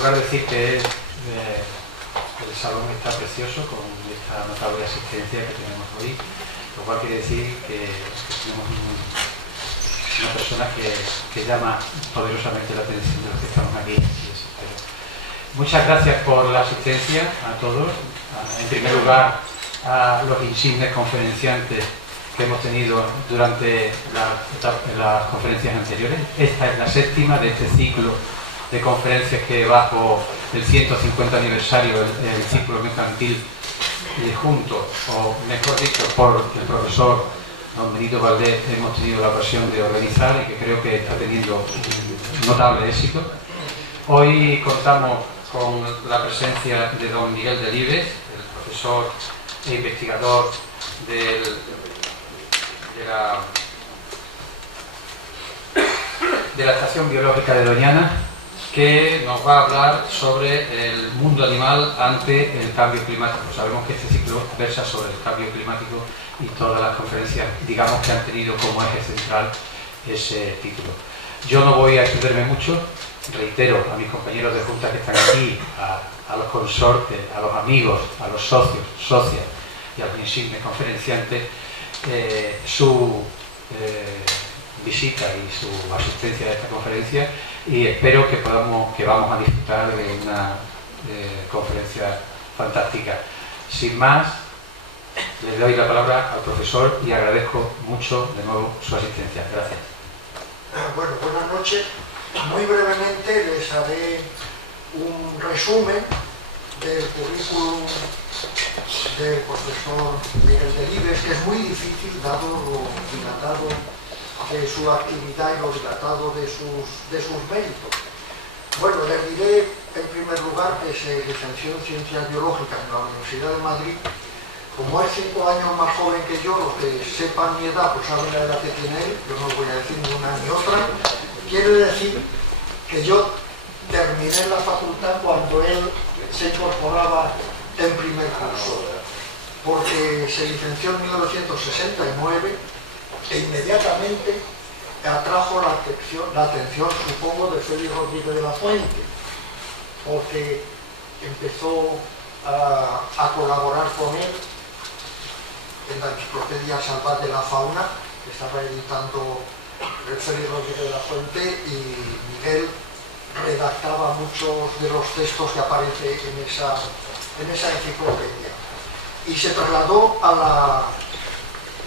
lugar decir que el salón está precioso con esta notable asistencia que tenemos hoy, lo cual quiere decir que tenemos una persona que llama poderosamente la atención de los que estamos aquí. Muchas gracias por la asistencia a todos. En primer lugar, a los insignes conferenciantes que hemos tenido durante las conferencias anteriores. Esta es la séptima de este ciclo de conferencias que bajo el 150 aniversario del ciclo mercantil junto, o mejor dicho, por el profesor don Benito Valdés, hemos tenido la ocasión de organizar y que creo que está teniendo notable éxito. Hoy contamos con la presencia de don Miguel Delibes, el profesor e investigador de la Estación Biológica de Doñana, que nos va a hablar sobre el mundo animal ante el cambio climático. Sabemos que este ciclo versa sobre el cambio climático y todas las conferencias, digamos, que han tenido como eje central ese título. Yo no voy a extenderme mucho, reitero a mis compañeros de junta que están aquí, a los consortes, a los amigos, a los socios, socias y a los insignes conferenciantes, su visita y su asistencia a esta conferencia, y espero que vamos a disfrutar de una conferencia fantástica. Sin más, le doy la palabra al profesor y agradezco mucho de nuevo su asistencia. Gracias. Bueno, buenas noches. Muy brevemente les haré un resumen del currículum del profesor Miguel Delibes, que es muy difícil dado lo dilatado de su actividad y lo dilatado de sus méritos. Bueno, les diré en primer lugar que se licenció en Ciencias Biológicas en la Universidad de Madrid. Como es 5 años más joven que yo, los que sepan mi edad pues saben la edad que tiene él, yo no voy a decir ni una ni otra. Quiere decir que yo terminé la facultad cuando él se incorporaba en primer curso, porque se licenció en 1969 e inmediatamente atrajo la atención, supongo, de Félix Rodríguez de la Fuente, porque empezó a colaborar con él en la Enciclopedia Salvat de la Fauna, que estaba editando Félix Rodríguez de la Fuente, y Miguel redactaba muchos de los textos que aparecen en esa enciclopedia. Y se trasladó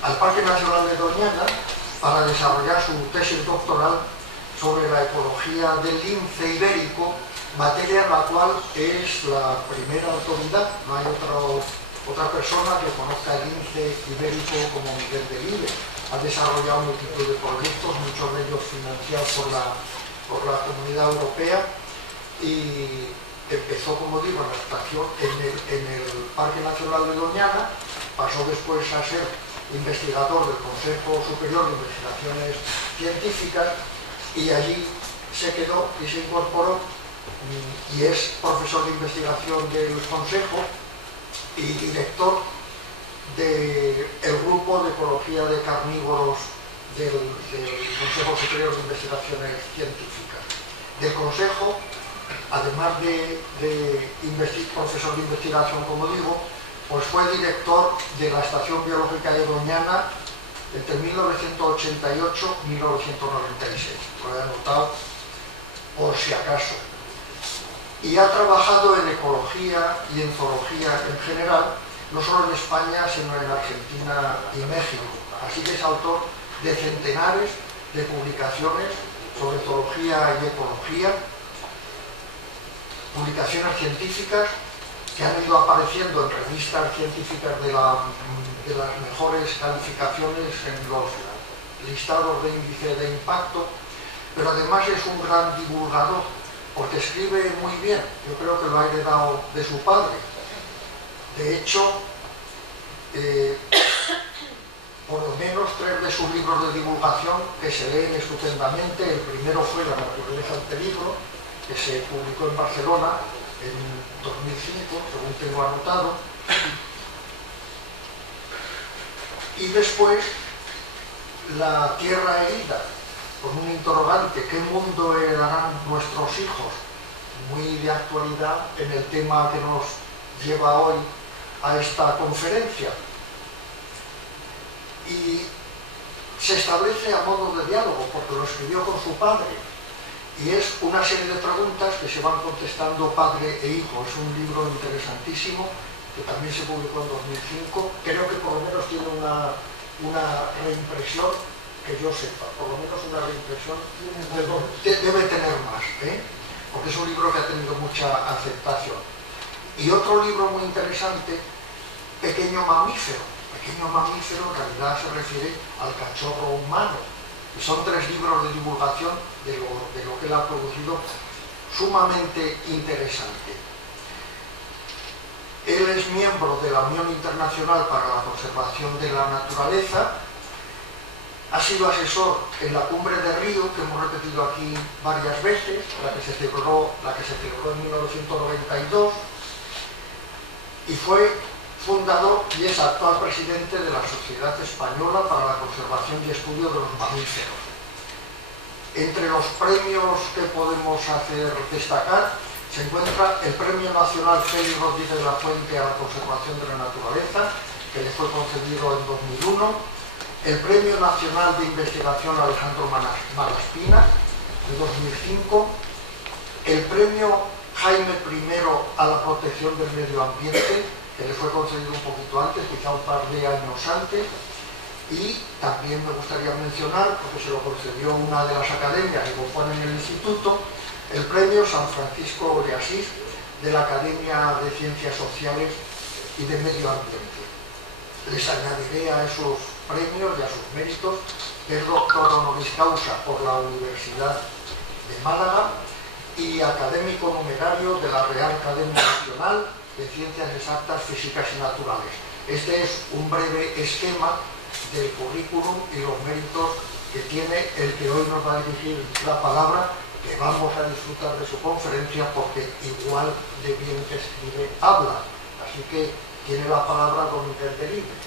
al Parque Nacional de Doñana para desarrollar su tesis doctoral sobre la ecología del lince ibérico, materia en la cual es la primera autoridad. No hay otra persona que conozca el lince ibérico como Miguel Delibes. Ha desarrollado multitud de proyectos, muchos de ellos financiados por la Comunidad Europea, y empezó, como digo, en la estación en el Parque Nacional de Doñana, pasó después a ser investigador del Consejo Superior de Investigaciones Científicas, y allí se quedó y se incorporó, y es profesor de investigación del Consejo y director del grupo de ecología de carnívoros del Consejo Superior de Investigaciones Científicas. Del Consejo, además de profesor de investigación, como digo, pues fue director de la Estación Biológica de Doñana entre 1988 y 1996. Lo he anotado por si acaso. Y ha trabajado en ecología y en zoología en general, no solo en España, sino en Argentina y México. Así que es autor de centenares de publicaciones sobre zoología y ecología, publicaciones científicas que han ido apareciendo en revistas científicas de las mejores calificaciones en los listados de índice de impacto, pero además es un gran divulgador, porque escribe muy bien. Yo creo que lo ha heredado de su padre. De hecho, por lo menos 3 de sus libros de divulgación que se leen estupendamente. El primero fue La naturaleza en peligro, que se publicó en Barcelona en 2005, según tengo anotado. Y después La tierra herida, con un interrogante: ¿qué mundo heredarán nuestros hijos muy de actualidad en el tema que nos lleva hoy a esta conferencia. Y se establece a modo de diálogo, porque lo escribió con su padre, y es una serie de preguntas que se van contestando padre e hijo. Es un libro interesantísimo, que también se publicó en 2005, creo que por lo menos tiene una reimpresión, que yo sepa, por lo menos una reimpresión debe tener más, porque es un libro que ha tenido mucha aceptación. Y otro libro muy interesante, Pequeño mamífero. Pequeño mamífero en realidad se refiere al cachorro humano, y son 3 libros de divulgación de lo que él ha producido, sumamente interesante. Él es miembro de la Unión Internacional para la Conservación de la Naturaleza, ha sido asesor en la Cumbre de Río, que hemos repetido aquí varias veces, la que se celebró en 1992, y fue fundador y es actual presidente de la Sociedad Española para la Conservación y Estudio de los Mamíferos. Entre los premios que podemos hacer destacar se encuentra el Premio Nacional Félix Rodríguez de la Fuente a la Conservación de la Naturaleza, que le fue concedido en 2001, el Premio Nacional de Investigación Alejandro Malaspina, de 2005, el Premio Jaime I a la Protección del Medio Ambiente, que le fue concedido un poquito antes, quizá un par de años antes, y también me gustaría mencionar, porque se lo concedió una de las academias que componen el instituto, el Premio San Francisco de Asís de la Academia de Ciencias Sociales y de Medio Ambiente. Les añadiré a esos premios y a sus méritos el doctor honoris causa por la Universidad de Málaga y académico numerario de la Real Academia Nacional de Ciencias Exactas, Físicas y Naturales. Este es un breve esquema del currículum y los méritos que tiene el que hoy nos va a dirigir la palabra, que vamos a disfrutar de su conferencia porque igual de bien que escribe, habla. Así que tiene la palabra don Miguel Delibes.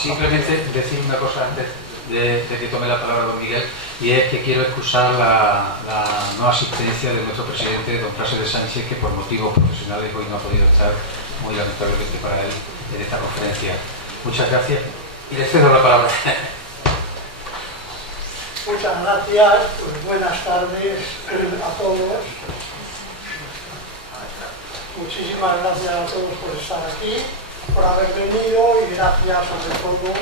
Simplemente decir una cosa antes de que tome la palabra don Miguel, y es que quiero excusar la no asistencia de nuestro presidente, don Plácido Sánchez, que por motivos profesionales hoy no ha podido estar, muy lamentablemente para él, en esta conferencia. Muchas gracias y le cedo la palabra. Muchas gracias, pues buenas tardes a todos. Muchísimas gracias a todos por estar aquí, por haber venido, y gracias sobre todo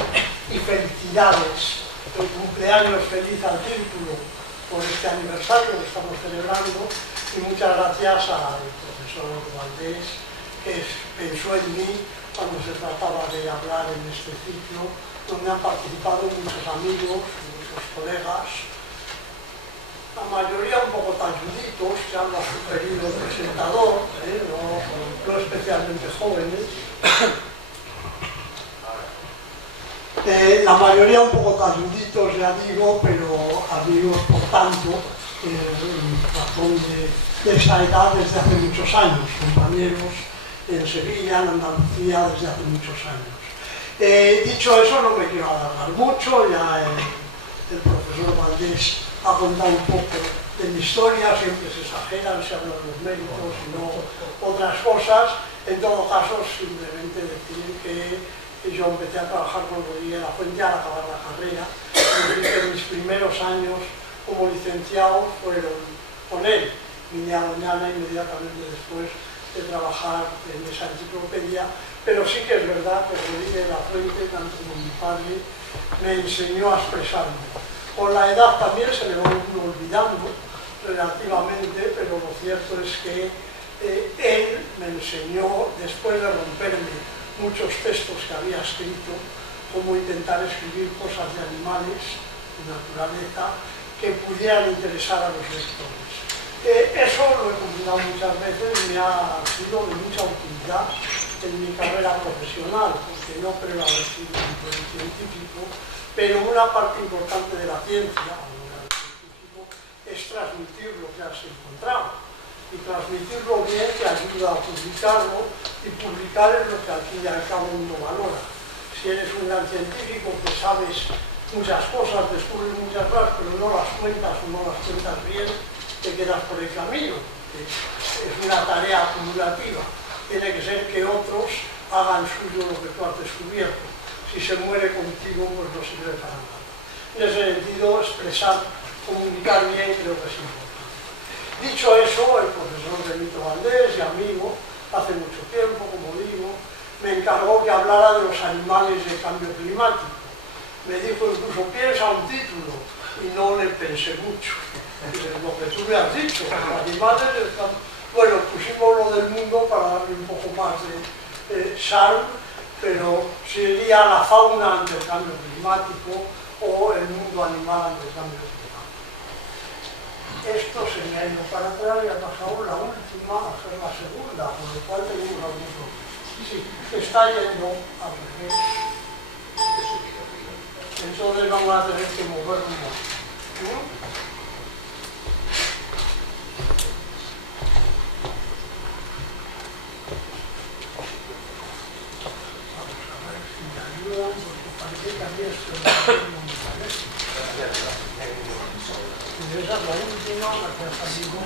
y felicidades. El cumpleaños feliz al círculo por este aniversario que estamos celebrando, y muchas gracias al profesor Valdés, que pensó en mí cuando se trataba de hablar en este ciclo, donde han participado muchos amigos, muchos colegas, la mayoría un poco talluditos, que han sugerido el presentador, no especialmente jóvenes. La mayoría un poco talluditos, ya digo, pero amigos por tanto, razón de esa edad desde hace muchos años, compañeros en Sevilla, en Andalucía, desde hace muchos años. Dicho eso, no me quiero alargar mucho, ya el profesor Valdés ha contado un poco de mi historia, siempre se exageran, se hablan los méritos y no otras cosas. En todo caso, simplemente decir que yo empecé a trabajar con Rodríguez de la Fuente al acabar la carrera, y que mis primeros años como licenciado fueron con él. Vine a Doñana inmediatamente después de trabajar en esa enciclopedia, pero sí que es verdad que Rodríguez de la Fuente, tanto como mi padre, me enseñó a expresarme. Con la edad también se me va olvidando relativamente, pero lo cierto es que él me enseñó, después de romperme muchos textos que había escrito, cómo intentar escribir cosas de animales, de naturaleza, que pudieran interesar a los lectores. Eso lo he combinado muchas veces y me ha sido de mucha utilidad en mi carrera profesional, porque no creo haber sido un buen científico, pero una parte importante de la ciencia, es transmitir lo que has encontrado, y transmitirlo bien te ayuda a publicarlo, y publicar es lo que al fin y al cabo uno valora. Si eres un gran científico que sabes muchas cosas, descubres muchas cosas, pero no las cuentas o no las cuentas bien, te quedas por el camino. Es una tarea acumulativa. Tiene que ser que otros hagan suyo lo que tú has descubierto. Si se muere contigo, pues no sirve para nada. En ese sentido, expresar, comunicar bien, creo que es importante. Dicho eso, el profesor Benito Valdés y amigo, hace mucho tiempo, como digo, me encargó que hablara de los animales de cambio climático. Me dijo incluso, piensa un título, y no le pensé mucho. Lo que tú me has dicho, los animales están... Bueno, pusimos lo del mundo para darle un poco más de charm, pero sería la fauna ante el cambio climático o el mundo animal ante el cambio climático. Esto se me ha ido para atrás y ha pasado la última a ser la segunda, con lo cual tenemos algún problema. Sí, está yendo al revés. Entonces vamos a tener que moverlo un poco. Porque parece que había esto y esa es la última, la que ha salido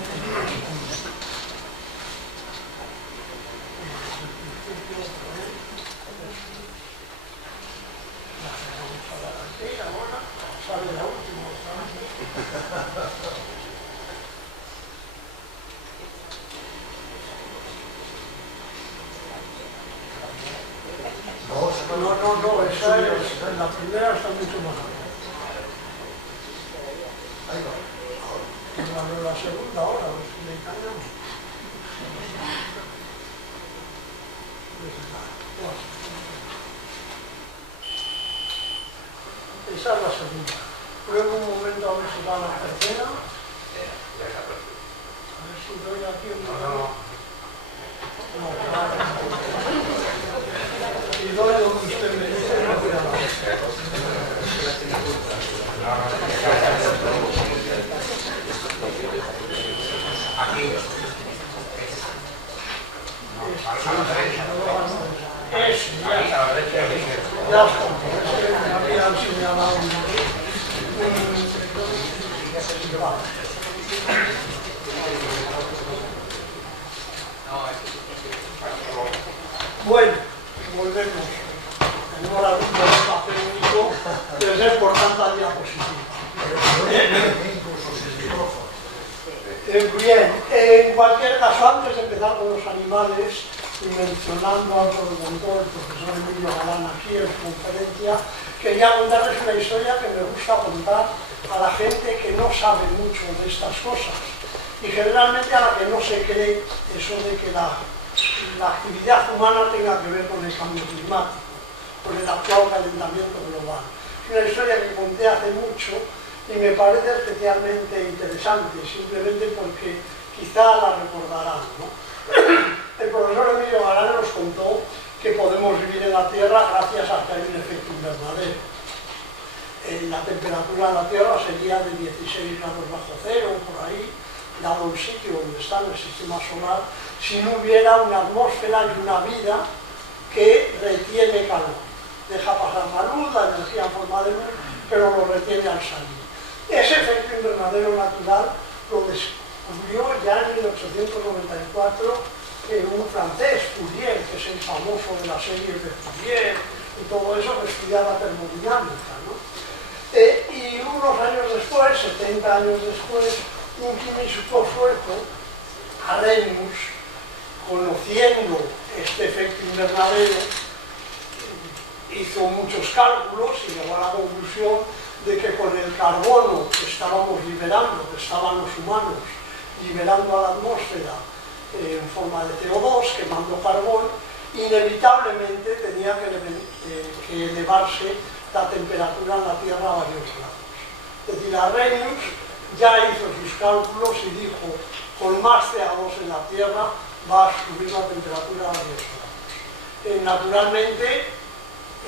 vamos a dar aquí, ahora sale la última otra vez. No, esa es, la primera está mucho más alta. Ahí va. La segunda ahora, a ver si me engañan. Esa es la segunda. Pruebo un momento a ver si va la tercera. A ver si doy aquí un momento. No, claro. Y doy donde usted me dice, no voy a dar. Aquí. Ya está. Me habían señalado Bueno, volvemos. Tenemos algún problema técnico, debe ser por tanta diapositiva. Bien, en cualquier caso, antes de empezar con los animales, y mencionando algo que contó el profesor Emilio Galán aquí en su conferencia, quería contarles una historia que me gusta contar a la gente que no sabe mucho de estas cosas y generalmente a la que no se cree eso de que la actividad humana tenga que ver con el cambio climático, con el actual calentamiento global. Es una historia que conté hace mucho y me parece especialmente interesante, simplemente porque quizá la recordarán, ¿no? El profesor Emilio Galán nos contó que podemos vivir en la Tierra gracias a que hay un efecto invernadero. La temperatura de la Tierra sería de 16 grados bajo cero, por ahí, dado el sitio donde está en el sistema solar, si no hubiera una atmósfera y una vida que retiene calor. Deja pasar la luz, la energía en forma de luz, pero lo retiene al salir. Ese efecto invernadero natural lo descubrió ya en 1894 un francés, Fourier, que es el famoso de la serie de Fourier y todo eso, que estudiaba termodinámica, ¿no? Y unos años después, 70 años después, un químico sueco, Arrhenius, conociendo este efecto invernadero, hizo muchos cálculos y llegó a la conclusión de que con el carbono que estábamos liberando, que estaban los humanos liberando a la atmósfera en forma de CO2, quemando carbón, inevitablemente tenía que elevarse la temperatura en la Tierra a varios grados. Es decir, Arrhenius ya hizo sus cálculos y dijo, con más CO2 en la Tierra va a subir la temperatura a varios grados. Naturalmente,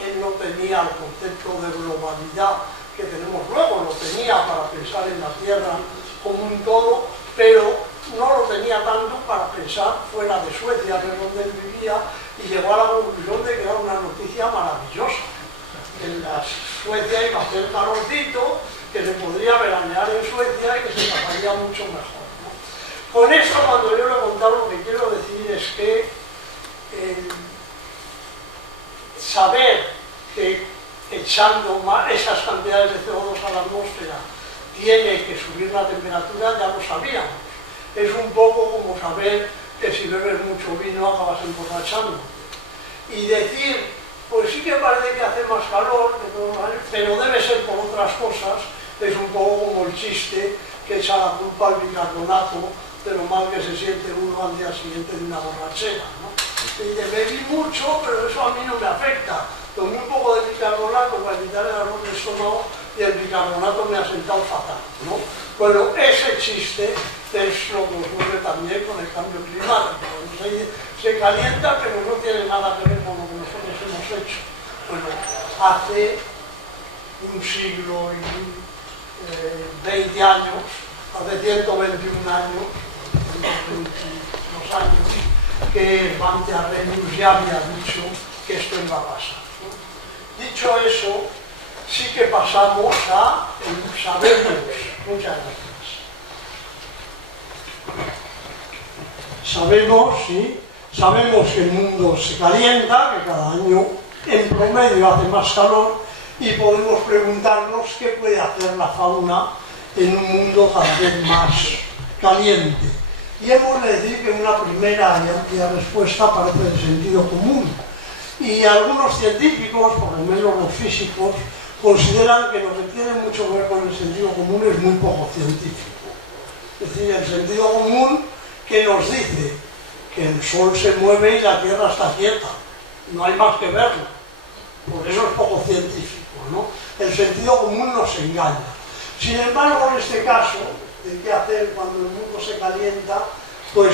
él no tenía el concepto de globalidad que tenemos luego, lo tenía para pensar en la Tierra como un todo, pero no lo tenía tanto para pensar fuera de Suecia, que es donde él vivía, y llegó a la conclusión de que era una noticia maravillosa. En las Suecia iba a hacer calorcito, que se podría veranear en Suecia y que se pasaría mucho mejor, ¿no? Con esto, cuando yo le he contado, lo que quiero decir es que saber que echando esas cantidades de CO2 a la atmósfera tiene que subir la temperatura, ya lo sabíamos. Es un poco como saber que si bebes mucho vino acabas emborrachando. Y decir, pues sí que parece que hace más calor, pero debe ser por otras cosas, es un poco como el chiste que echa la culpa al bicarbonato de lo mal que se siente uno al día siguiente de una borrachera, ¿no? Y de bebí mucho, pero eso a mí no me afecta. Tomé un poco de bicarbonato para evitar el ardor de estómago y el bicarbonato me ha sentado fatal, ¿no? Bueno, ese chiste es lo que ocurre también con el cambio climático. Se calienta, pero no tiene nada que ver con lo que nosotros hemos hecho. Bueno, hace un siglo y 20 años, hace 121 años, 122 años, que Svante Arrhenius ya había dicho que esto iba a pasar, ¿no? Dicho eso, sí que pasamos a sabemos. Muchas gracias. Sabemos, sí, sabemos que el mundo se calienta, que cada año en promedio hace más calor, y podemos preguntarnos qué puede hacer la fauna en un mundo cada vez más caliente. Y hemos de decir que una primera y amplia respuesta parece de sentido común. Y algunos científicos, por lo menos los físicos, consideran que lo que tiene mucho que ver con el sentido común es muy poco científico. Es decir, el sentido común que nos dice que el Sol se mueve y la Tierra está quieta. No hay más que verlo. Por eso es poco científico, ¿no? El sentido común nos engaña. Sin embargo, en este caso, de qué hacer cuando el mundo se calienta, pues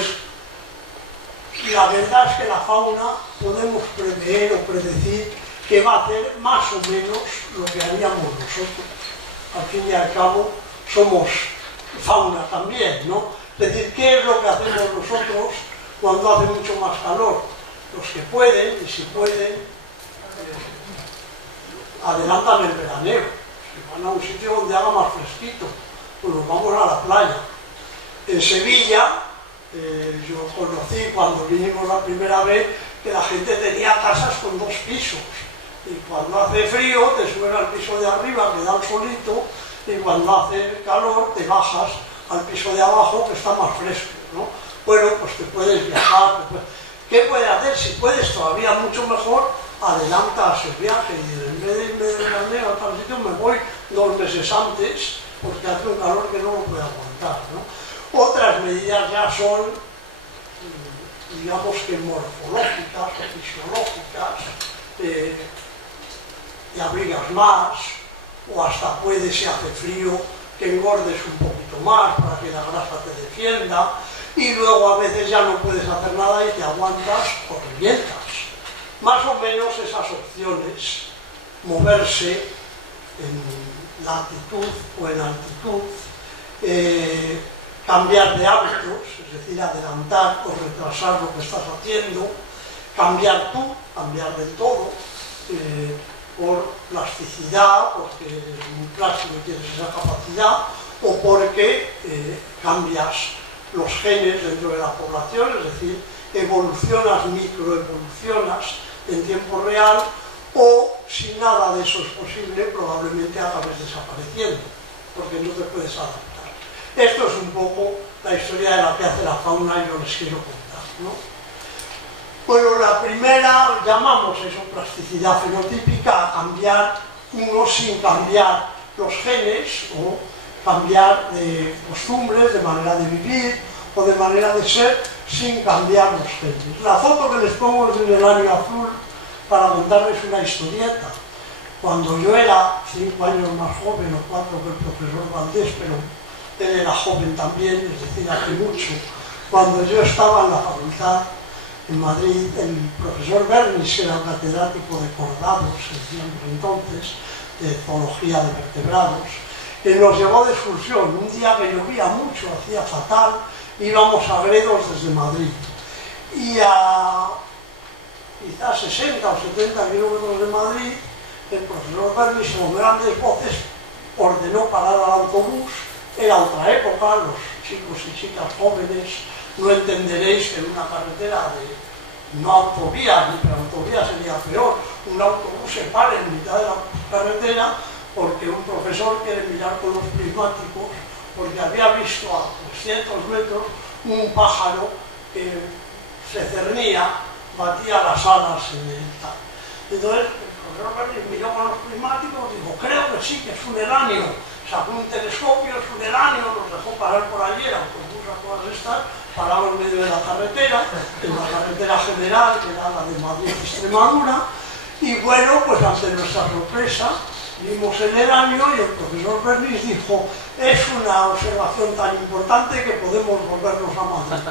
la verdad es que la fauna podemos prever o predecir que va a hacer más o menos lo que haríamos nosotros. Al fin y al cabo, somos fauna también, ¿no? Es decir, ¿qué es lo que hacemos nosotros cuando hace mucho más calor? Los que pueden, y si pueden, adelantan el veraneo. Si van a un sitio donde haga más fresquito, pues nos vamos a la playa. En Sevilla, yo conocí cuando vinimos la primera vez que la gente tenía casas con 2 pisos. Y cuando hace frío te subes al piso de arriba que da el solito, y cuando hace calor te bajas al piso de abajo que está más fresco, ¿no? Bueno, pues te puedes viajar. ¿Qué puedes hacer? Si puedes todavía mucho mejor, adelanta ese viaje y en vez de irme de veraneo a tal sitio me voy 2 meses antes porque hace un calor que no lo puedo aguantar, ¿no? Otras medidas ya son, digamos que morfológicas o fisiológicas, te abrigas más, o hasta puede, si hace frío, que engordes un poquito más para que la grasa te defienda, y luego a veces ya no puedes hacer nada y te aguantas o revientas. Más o menos esas opciones, moverse en latitud o en altitud, cambiar de hábitos, es decir, adelantar o retrasar lo que estás haciendo, cambiar tú, cambiar del todo, por plasticidad, porque eres muy plástico y tienes esa capacidad, o porque cambias los genes dentro de la población, es decir, evolucionas, microevolucionas en tiempo real, o si nada de eso es posible, probablemente acabes desapareciendo, porque no te puedes adaptar. Esto es un poco la historia de la que hace la fauna y yo les quiero contar, ¿no? Bueno, la primera, llamamos eso plasticidad fenotípica, a cambiar uno sin cambiar los genes, o cambiar de costumbres, de manera de vivir, o de manera de ser, sin cambiar los genes. La foto que les pongo es del Heranio azul, para contarles una historieta. Cuando yo era 5 años más joven, o 4 que el profesor Valdés, pero él era joven también, es decir, hace mucho, cuando yo estaba en la facultad en Madrid, el profesor Bernis, que era un catedrático de cordados, decíamos entonces, de zoología de vertebrados, nos llevó de excursión. Un día que llovía mucho, hacía fatal, íbamos a Gredos desde Madrid. Y a quizás 60 o 70 kilómetros de Madrid el profesor Bernis con grandes voces ordenó parar al autobús. Era otra época, los chicos y chicas jóvenes no entenderéis que en una carretera de no autovía, ni autovía sería peor, un autobús se pare en mitad de la carretera porque un profesor quiere mirar con los prismáticos, porque había visto a 300 metros un pájaro que se cernía, batía las alas en el tal. Entonces el profesor Bernis miró con los prismáticos y dijo, creo que sí, que es un eranio. Sacó un telescopio, es un eranio, los dejó parar por allí, el autobús a todas estas, paraba en medio de la carretera, en la carretera general, que era la de Madrid-Extremadura, y bueno, pues ante nuestra sorpresa, vimos el eranio y el profesor Bernis dijo, es una observación tan importante que podemos volvernos a Madrid.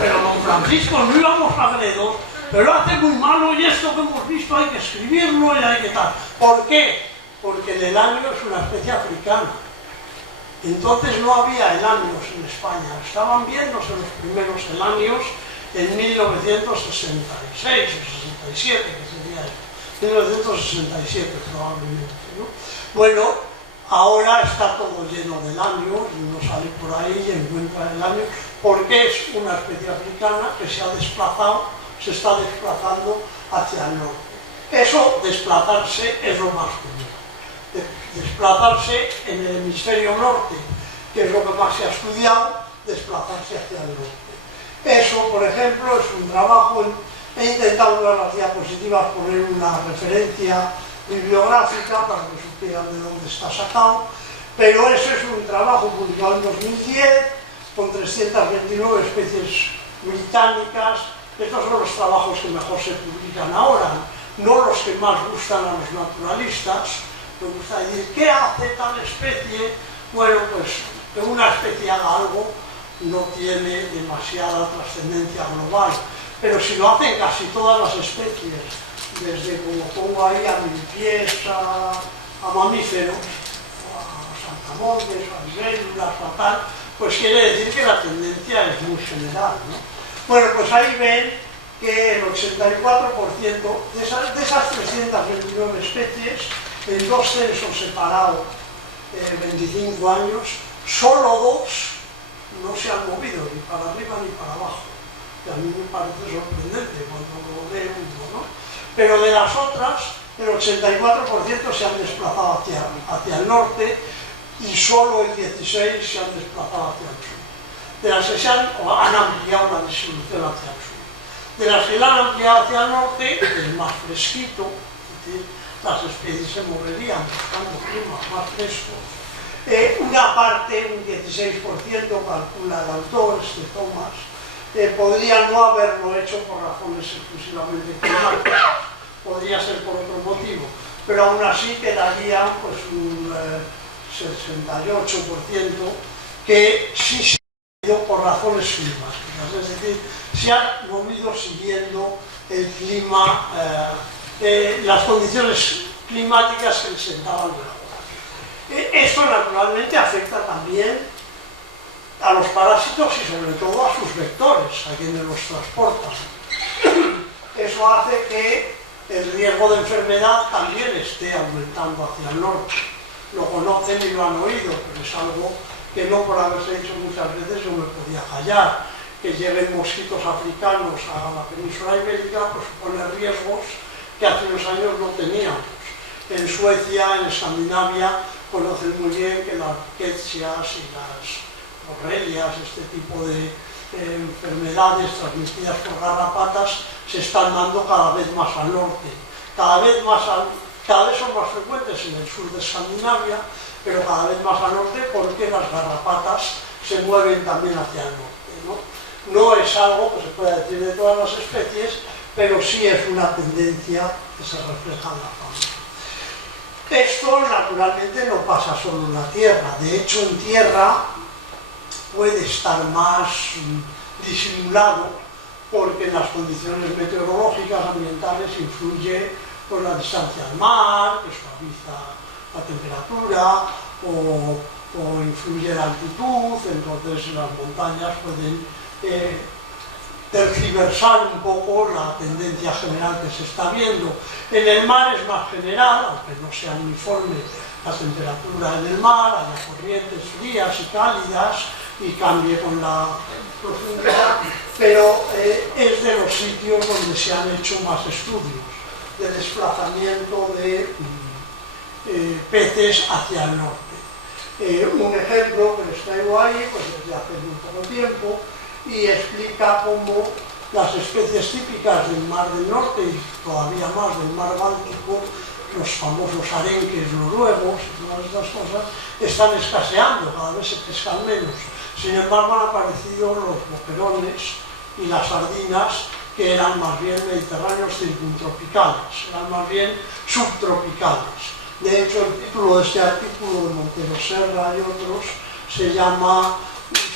Pero don Francisco, no íbamos a Gredos, pero hace muy malo y esto que hemos visto hay que escribirlo y hay que tal. ¿Por qué? Porque el elanio es una especie africana. Entonces no había elanios en España. Estaban viéndose los primeros elanios en 1966 o 67, que sería 1967 probablemente, ¿no? Bueno, ahora está todo lleno de elanios, y uno sale por ahí y encuentra el elanio, porque es una especie africana que se ha desplazado, se está desplazando hacia el norte. Eso, desplazarse, es lo más común. Desplazarse en el hemisferio norte, que es lo que más se ha estudiado, desplazarse hacia el norte. Eso, por ejemplo, es un trabajo, he intentado en las diapositivas poner una referencia bibliográfica para que supieran de dónde está sacado, pero ese es un trabajo publicado en 2010 con 329 especies británicas. Estos son los trabajos que mejor se publican ahora, no los que más gustan a los naturalistas. Me gusta decir, ¿qué hace tal especie? Bueno, pues que una especie haga algo no tiene demasiada trascendencia global, pero si lo hacen casi todas las especies, desde como pongo ahí a milpies, a mamíferos, a saltamontes, a libélulas, a tal, pues quiere decir que la tendencia es muy general, ¿no? Bueno, pues ahí ven que el 84% de esas 329 especies, en dos censos separados, 25 años, solo dos no se han movido ni para arriba ni para abajo, que a mí me parece sorprendente cuando lo ve uno, ¿no? Pero de las otras, el 84% se han desplazado hacia el norte y solo el 16% se han desplazado hacia el sur. De las que han ampliado la distribución hacia el sur. De las que la han ampliado hacia el norte, el más fresquito, es decir, las especies se moverían buscando climas más frescos. Una parte, un 16%, calcula el autor, Thomas, podría no haberlo hecho por razones exclusivamente climáticas, podría ser por otro motivo, pero aún así quedaría pues, un 68% que sí se ha movido por razones climáticas, es decir, se ha movido siguiendo el clima, las condiciones climáticas que les sentaban mejor. Esto naturalmente afecta también a los parásitos y sobre todo a sus vectores, a quienes los transportan. Eso hace que el riesgo de enfermedad también esté aumentando hacia el norte. Lo conocen y lo han oído, pero es algo que no por haberse dicho muchas veces yo me podía callar. Que lleguen mosquitos africanos a la península ibérica pues supone riesgos que hace unos años no teníamos. En Suecia, en Escandinavia, conocen muy bien que las rickettsias y las borrelias, este tipo de enfermedades transmitidas por garrapatas, se están dando cada vez más al norte. Cada vez son más frecuentes en el sur de Escandinavia, pero cada vez más al norte porque las garrapatas se mueven también hacia el norte, ¿no? No es algo que se pueda decir de todas las especies, pero sí es una tendencia que se refleja en la fauna. Esto naturalmente no pasa solo en la Tierra, de hecho en Tierra puede estar más disimulado porque en las condiciones meteorológicas ambientales influye pues, la distancia al mar, que suaviza la temperatura, o influye la altitud, entonces las montañas pueden tergiversar un poco la tendencia general que se está viendo. En el mar es más general, aunque no sea uniforme la temperatura en el mar, haya corrientes frías y cálidas y cambie con la profundidad, pero es de los sitios donde se han hecho más estudios de desplazamiento de peces hacia el norte. Un ejemplo que les traigo ahí, pues desde hace muy poco tiempo, y explica cómo las especies típicas del Mar del Norte y todavía más del Mar Báltico, los famosos arenques noruegos y todas estas cosas, están escaseando, cada vez se pescan menos. Sin embargo, han aparecido los boquerones y las sardinas, que eran más bien mediterráneos circuntropicales, eran más bien subtropicales. De hecho, el título de este artículo de Montero Serra y otros se llama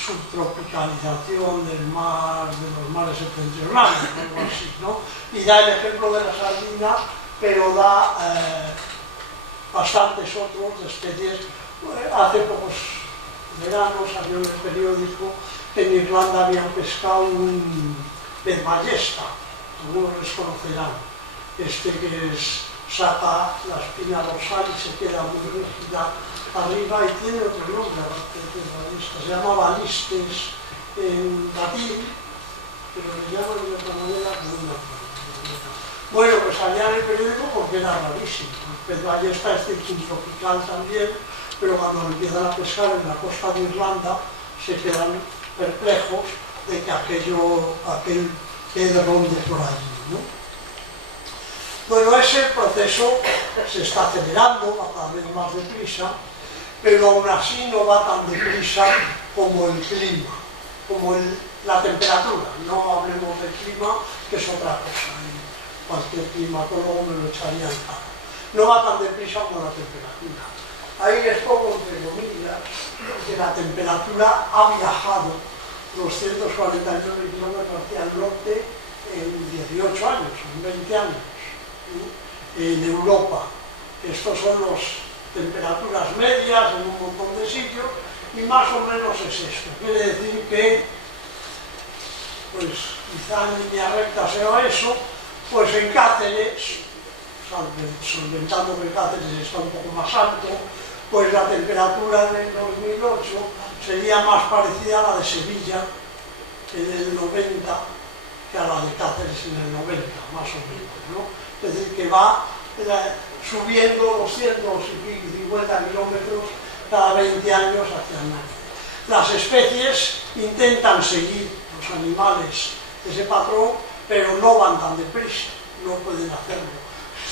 Subtropicalización del mar, de los mares septentrionales, algo así, ¿no? Y da el ejemplo de la sardina, pero da bastantes otros de especies. Hace pocos veranos salió en el periódico que en Irlanda habían pescado un pez ballesta, algunos les conocerán, que saca la espina dorsal y se queda muy rígida arriba y tiene otro nombre, se llama balistes en latín, pero le llaman de otra manera, no me acuerdo. Bueno, pues salía en el periódico porque era rarísimo. El pez ballesta es circuntropical también, pero cuando empiezan a pescar en la costa de Irlanda se quedan perplejos de que aquel pez ronde por allí, ¿no? Bueno, ese proceso se está acelerando, va cada vez más deprisa, pero aún así no va tan deprisa como el clima, como la temperatura. No hablemos del clima, que es otra cosa, cualquier climatólogo me lo echaría en cara. No va tan deprisa como la temperatura. Ahí les pongo entre comillas que la temperatura ha viajado 249 kilómetros hacia el norte en 18 años, en 20 años. En Europa. Estos son las temperaturas medias en un montón de sitios y más o menos es esto. Quiere decir que, pues quizá en línea recta sea eso, pues en Cáceres, solventando que Cáceres está un poco más alto, pues la temperatura en el 2008 sería más parecida a la de Sevilla en el 90 que a la de Cáceres en el 90, más o menos, ¿no? Es decir, que va subiendo 250 kilómetros cada 20 años hacia el norte. Las especies intentan seguir, los animales, ese patrón, pero no van tan deprisa, no pueden hacerlo.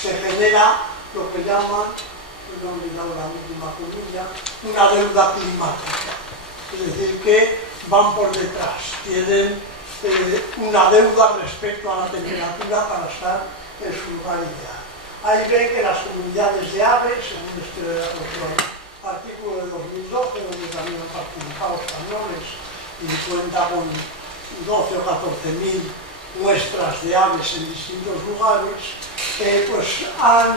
Se genera lo que llaman, no he olvidado la última comilla, una deuda climática. Es decir, que van por detrás, tienen una deuda respecto a la temperatura para estar en su lugar ideal. Ahí ven que las comunidades de aves, en este otro artículo de 2012, donde también han participado españoles, y cuenta con 12 o 14.000 muestras de aves en distintos lugares, pues han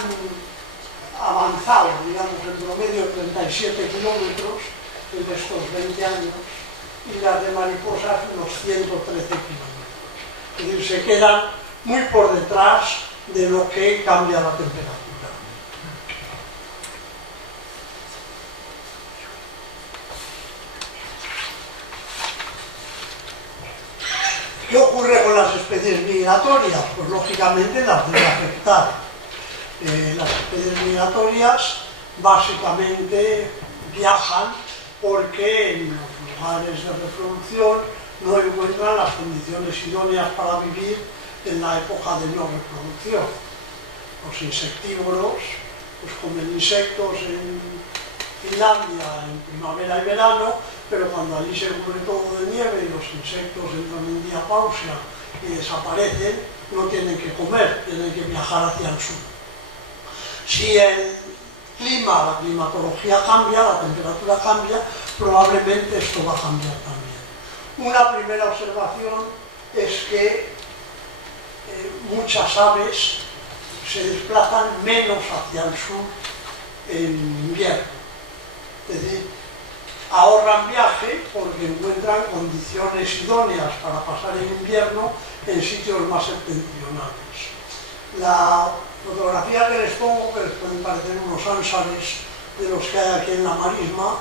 avanzado, digamos, en promedio 37 kilómetros en estos 20 años, y las de mariposas unos 113 kilómetros. Es decir, se quedan muy por detrás de lo que cambia la temperatura. ¿Qué ocurre con las especies migratorias? Pues lógicamente las debe afectar. Las especies migratorias básicamente viajan porque en los lugares de reproducción no encuentran las condiciones idóneas para vivir en la época de no reproducción. Los insectívoros pues comen insectos en Finlandia en primavera y verano, pero cuando allí se cubre todo de nieve y los insectos entran en diapausia y desaparecen, no tienen que comer, tienen que viajar hacia el sur. Si el clima, la climatología cambia, la temperatura cambia, probablemente esto va a cambiar también. Una primera observación es que muchas aves se desplazan menos hacia el sur en invierno. Es decir, ahorran viaje porque encuentran condiciones idóneas para pasar el invierno en sitios más septentrionales. La fotografía que les pongo, que les pueden parecer unos ánsares de los que hay aquí en la marisma,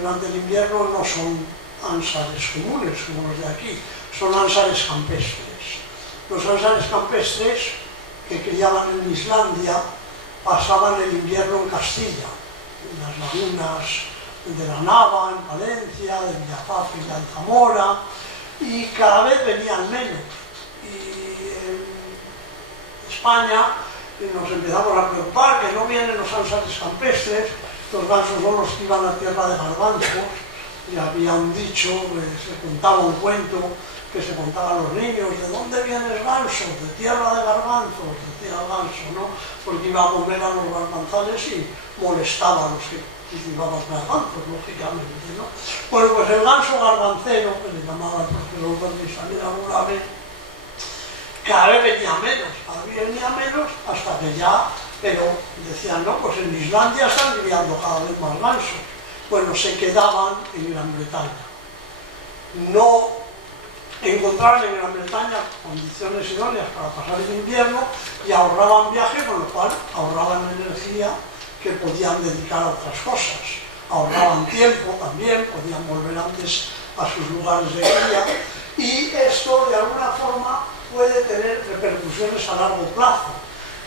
durante el invierno no son ánsares comunes como los de aquí, son ánsares campestres. Los ánsares campestres que criaban en Islandia pasaban el invierno en Castilla, en las lagunas de la Nava, en Palencia, de Villafáfica, en Zamora, y cada vez venían menos. Y en España nos empezamos a preocupar que no vienen los ánsares campestres, los gansos son los que iban a tierra de garbanzos, y había un dicho, se contaba un cuento que se contaba a los niños: ¿de dónde vienes, ganso? De tierra de garbanzos, decía el ganso, ¿no? Porque iba a comer a los garbanzales y molestaba a los que cultivaban garbanzos, lógicamente, ¿no? Bueno, pues el ganso garbancero, que le llamaba el profesor de Isabel Agurave, cada vez venía menos, hasta que ya, pero decían, no, pues en Islandia están criando cada vez más gansos. Bueno, se quedaban en Gran Bretaña. No encontraron en Gran Bretaña condiciones idóneas para pasar el invierno y ahorraban viaje, con lo cual ahorraban energía que podían dedicar a otras cosas. Ahorraban tiempo también, podían volver antes a sus lugares de cría, y esto de alguna forma puede tener repercusiones a largo plazo.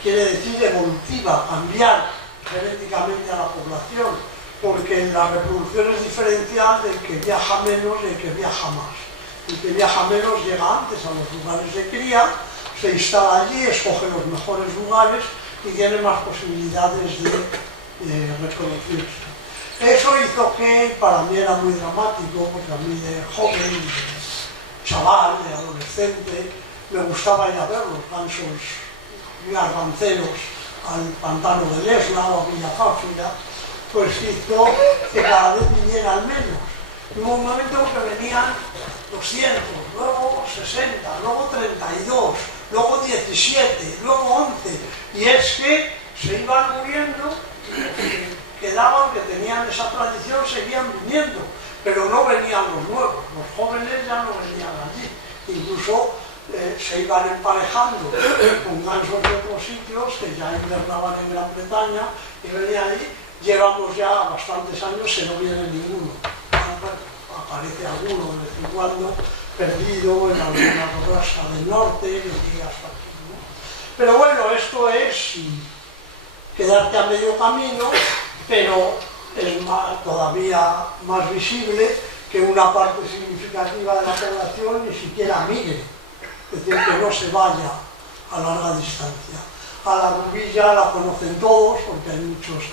Quiere decir evolutiva, cambiar genéticamente a la población, porque la reproducción es diferencial del que viaja menos y el que viaja más. El que viaja menos llega antes a los lugares de cría, se instala allí, escoge los mejores lugares y tiene más posibilidades de reproducirse. Eso hizo que para mí era muy dramático, porque a mí de joven, de chaval, de adolescente, me gustaba ir a ver los gansos garbanceros al pantano de Lesla o a Villafáfica, pues hizo que cada vez vinieran menos. Hubo un momento que venían 200, luego 60, luego 32, luego 17, luego 11, y es que se iban muriendo, quedaban que tenían esa tradición, seguían viniendo, pero no venían los nuevos, los jóvenes ya no venían allí, incluso se iban emparejando con gansos de otros sitios que ya invernaban en Gran Bretaña y venían allí. Llevamos ya bastantes años que no viene ninguno. Aparece alguno de vez en cuando, perdido en alguna borrasca del norte, y aquí hasta aquí, ¿no? Pero bueno, esto es quedarte a medio camino, pero es todavía más visible que una parte significativa de la población ni siquiera migre, es decir, que no se vaya a larga distancia. A la Rubilla la conocen todos, porque hay muchos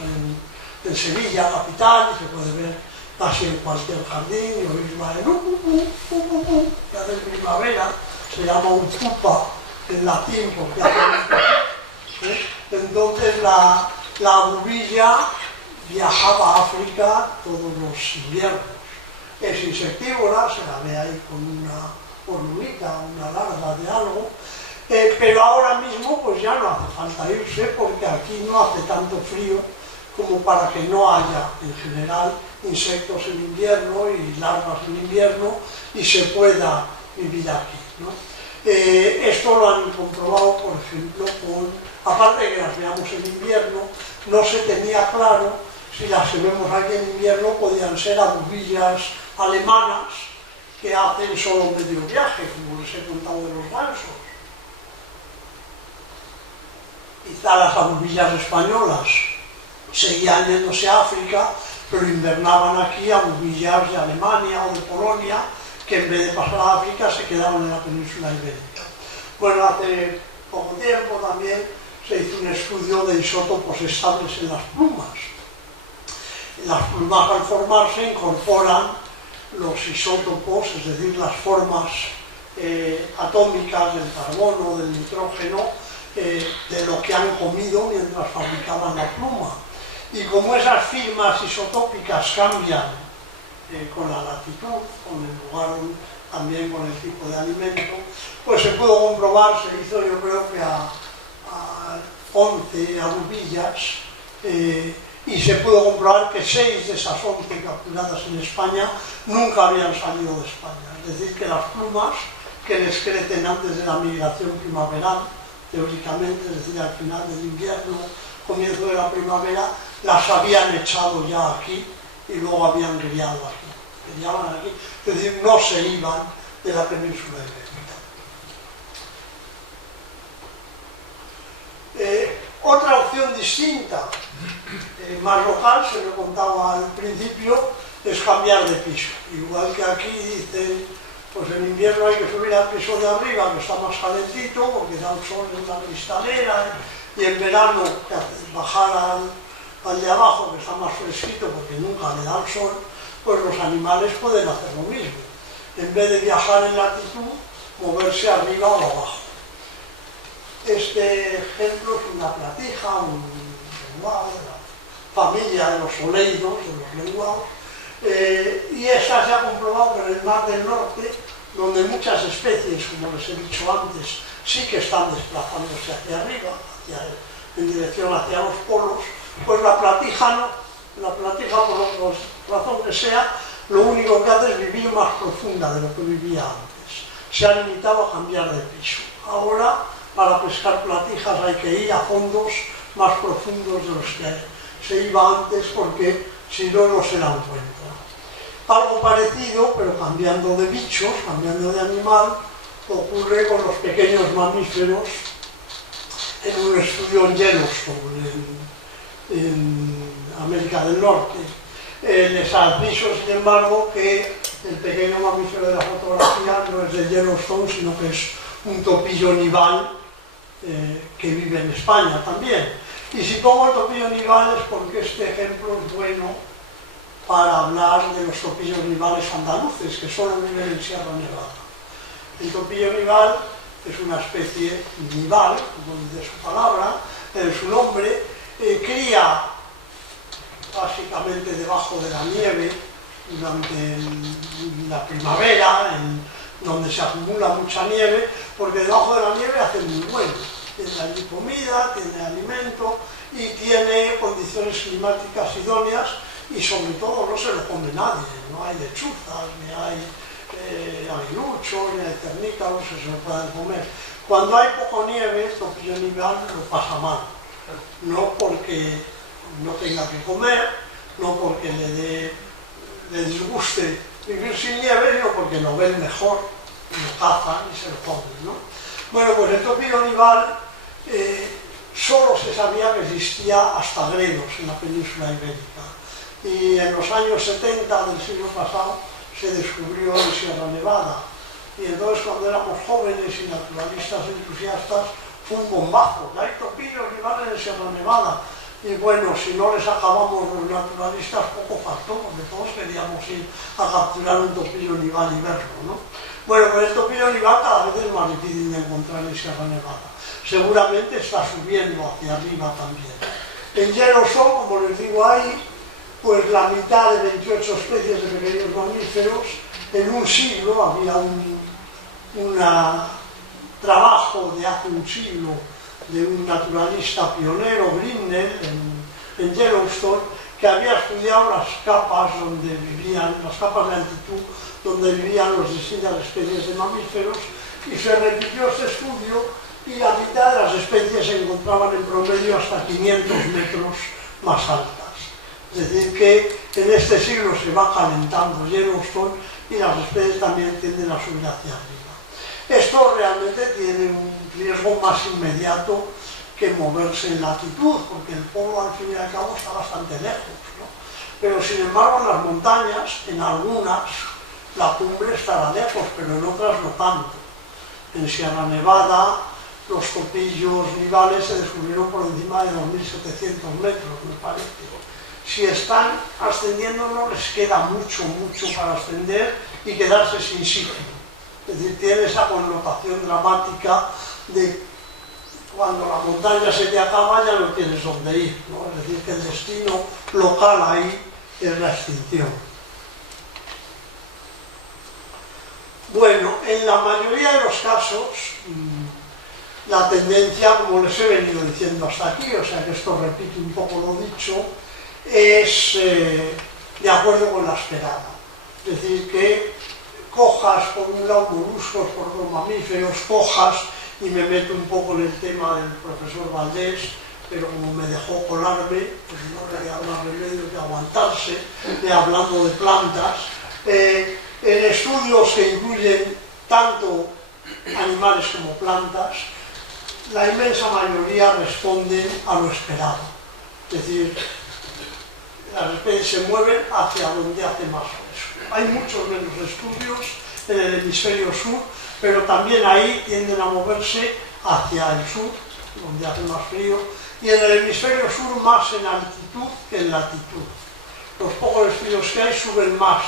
en Sevilla, capital, y se puede ver casi en cualquier jardín, y oírla en que hace primavera, se llama un pupa en latín, porque hace entonces la Rubilla viajaba a África todos los inviernos. Es insectívora, se la ve ahí con una hormiguita, una larva de algo, pero ahora mismo pues ya no hace falta irse, porque aquí no hace tanto frío como para que no haya en general insectos en invierno y larvas en invierno y se pueda vivir aquí, ¿no? Esto lo han comprobado, por ejemplo, aparte de que las veamos en invierno, no se tenía claro si las que vemos aquí en invierno podían ser abubillas alemanas que hacen solo medio viaje, como les he contado de los gansos. Quizá las abubillas españolas seguían yéndose a África, pero invernaban aquí abubillas de Alemania o de Polonia, que en vez de pasar a África se quedaban en la península ibérica. Bueno, hace poco tiempo también se hizo un estudio de isótopos estables en las plumas. Las plumas, al formarse, incorporan los isótopos, es decir, las formas atómicas del carbono, del nitrógeno, de lo que han comido mientras fabricaban la pluma. Y como esas firmas isotópicas cambian con la latitud, con el lugar, también con el tipo de alimento, pues se pudo comprobar, se hizo yo creo que a 11 abubillas, y se pudo comprobar que 6 de esas 11 capturadas en España nunca habían salido de España. Es decir, que las plumas que les crecen antes de la migración primaveral, teóricamente, es decir, al final del invierno, comienzo de la primavera, las habían echado ya aquí y luego habían criado aquí. Criaban aquí, es decir, no se iban de la península ibérica. Otra opción distinta, más local, se lo contaba al principio, es cambiar de piso. Igual que aquí dicen, pues en invierno hay que subir al piso de arriba, que está más calentito, porque da el sol en la cristalera, y en verano bajar al de abajo, que está más fresquito, porque nunca le da el sol, pues los animales pueden hacer lo mismo. En vez de viajar en latitud, moverse arriba o abajo. Este ejemplo es una platija, un lenguado de la familia de los oleidos, de los lenguados, y esa se ha comprobado que en el Mar del Norte, donde muchas especies, como les he dicho antes, sí que están desplazándose hacia arriba, en dirección hacia los polos, pues la platija no. La platija, por razón que sea, lo único que hace es vivir más profunda de lo que vivía antes. Se ha limitado a cambiar de piso. Ahora, para pescar platijas hay que ir a fondos más profundos de los que se iba antes, porque si no, no se dan cuenta. Algo parecido, pero cambiando de bichos, cambiando de animal, ocurre con los pequeños mamíferos en un estudio en Yellowstone, en América del Norte. Les aviso, sin embargo, que el pequeño mamífero de la fotografía no es de Yellowstone, sino que es un topillo nival que vive en España también. Y si pongo el topillo nival es porque este ejemplo es bueno para hablar de los topillos nivales andaluces, que solo viven en Sierra Nevada. El topillo nival es una especie nival, como dice su palabra, su nombre, cría básicamente debajo de la nieve durante la primavera, donde se acumula mucha nieve, porque debajo de la nieve hace muy bueno. Tiene allí comida, tiene alimento y tiene condiciones climáticas idóneas, y sobre todo no se lo come nadie, no hay lechuzas, ni hay aguiluchos, ni hay cernícaros que se lo puedan comer. Cuando hay poco nieve, el topillo nival lo pasa mal, no porque no tenga que comer, no porque le disguste vivir sin nieve, sino porque lo ven mejor, lo cazan y se lo comen, ¿no? Bueno, pues el topillo nival solo se sabía que existía hasta Gredos, en la península ibérica. Y en los años 70 del siglo pasado se descubrió en Sierra Nevada. Y entonces, cuando éramos jóvenes y naturalistas entusiastas, fue un bombazo. Hay topillos nivales en Sierra Nevada. Y bueno, si no les acabamos los naturalistas, poco faltó, porque todos queríamos ir a capturar un topillo nival y verlo, ¿no? Bueno, pues el topillo nival cada vez es más difícil de encontrar en Sierra Nevada. Seguramente está subiendo hacia arriba también. En Yellowstone, como les digo, hay pues la mitad de 28 especies de pequeños mamíferos. En un siglo había un trabajo de hace un siglo de un naturalista pionero, Grinnell, en Yellowstone, que había estudiado las capas donde vivían, las capas de altitud donde vivían las distintas especies de mamíferos, y se repitió este estudio y la mitad de las especies se encontraban en promedio hasta 500 metros más altas. Es decir, que en este siglo se va calentando Yellowstone y las especies también tienden a subir hacia arriba. Esto realmente tiene un riesgo más inmediato que moverse en latitud, porque el polo al fin y al cabo está bastante lejos, ¿no? Pero sin embargo en las montañas, en algunas, la cumbre estará lejos, pero en otras no tanto. En Sierra Nevada los topillos nivales se descubrieron por encima de 2.700 metros, me parece. Si están ascendiendo no les queda mucho para ascender y quedarse sin sitio. Es decir, tiene esa connotación dramática de cuando la montaña se te acaba ya no tienes dónde ir, ¿no? Es decir, que el destino local ahí es la extinción. Bueno, en la mayoría de los casos la tendencia, como les he venido diciendo hasta aquí, o sea que esto repite un poco lo dicho, es de acuerdo con la esperada. Es decir, que cojas por un lado moluscos, por otro mamíferos, cojas, y me meto un poco en el tema del profesor Valdés, pero como me dejó colarme, pues no le queda más remedio que aguantarse, hablando de plantas. En estudios que incluyen tanto animales como plantas, la inmensa mayoría responden a lo esperado. Es decir, las especies se mueven hacia donde hace más fresco. Hay muchos menos estudios en el hemisferio sur, pero también ahí tienden a moverse hacia el sur, donde hace más frío, y en el hemisferio sur más en altitud que en latitud. Los pocos estudios que hay suben más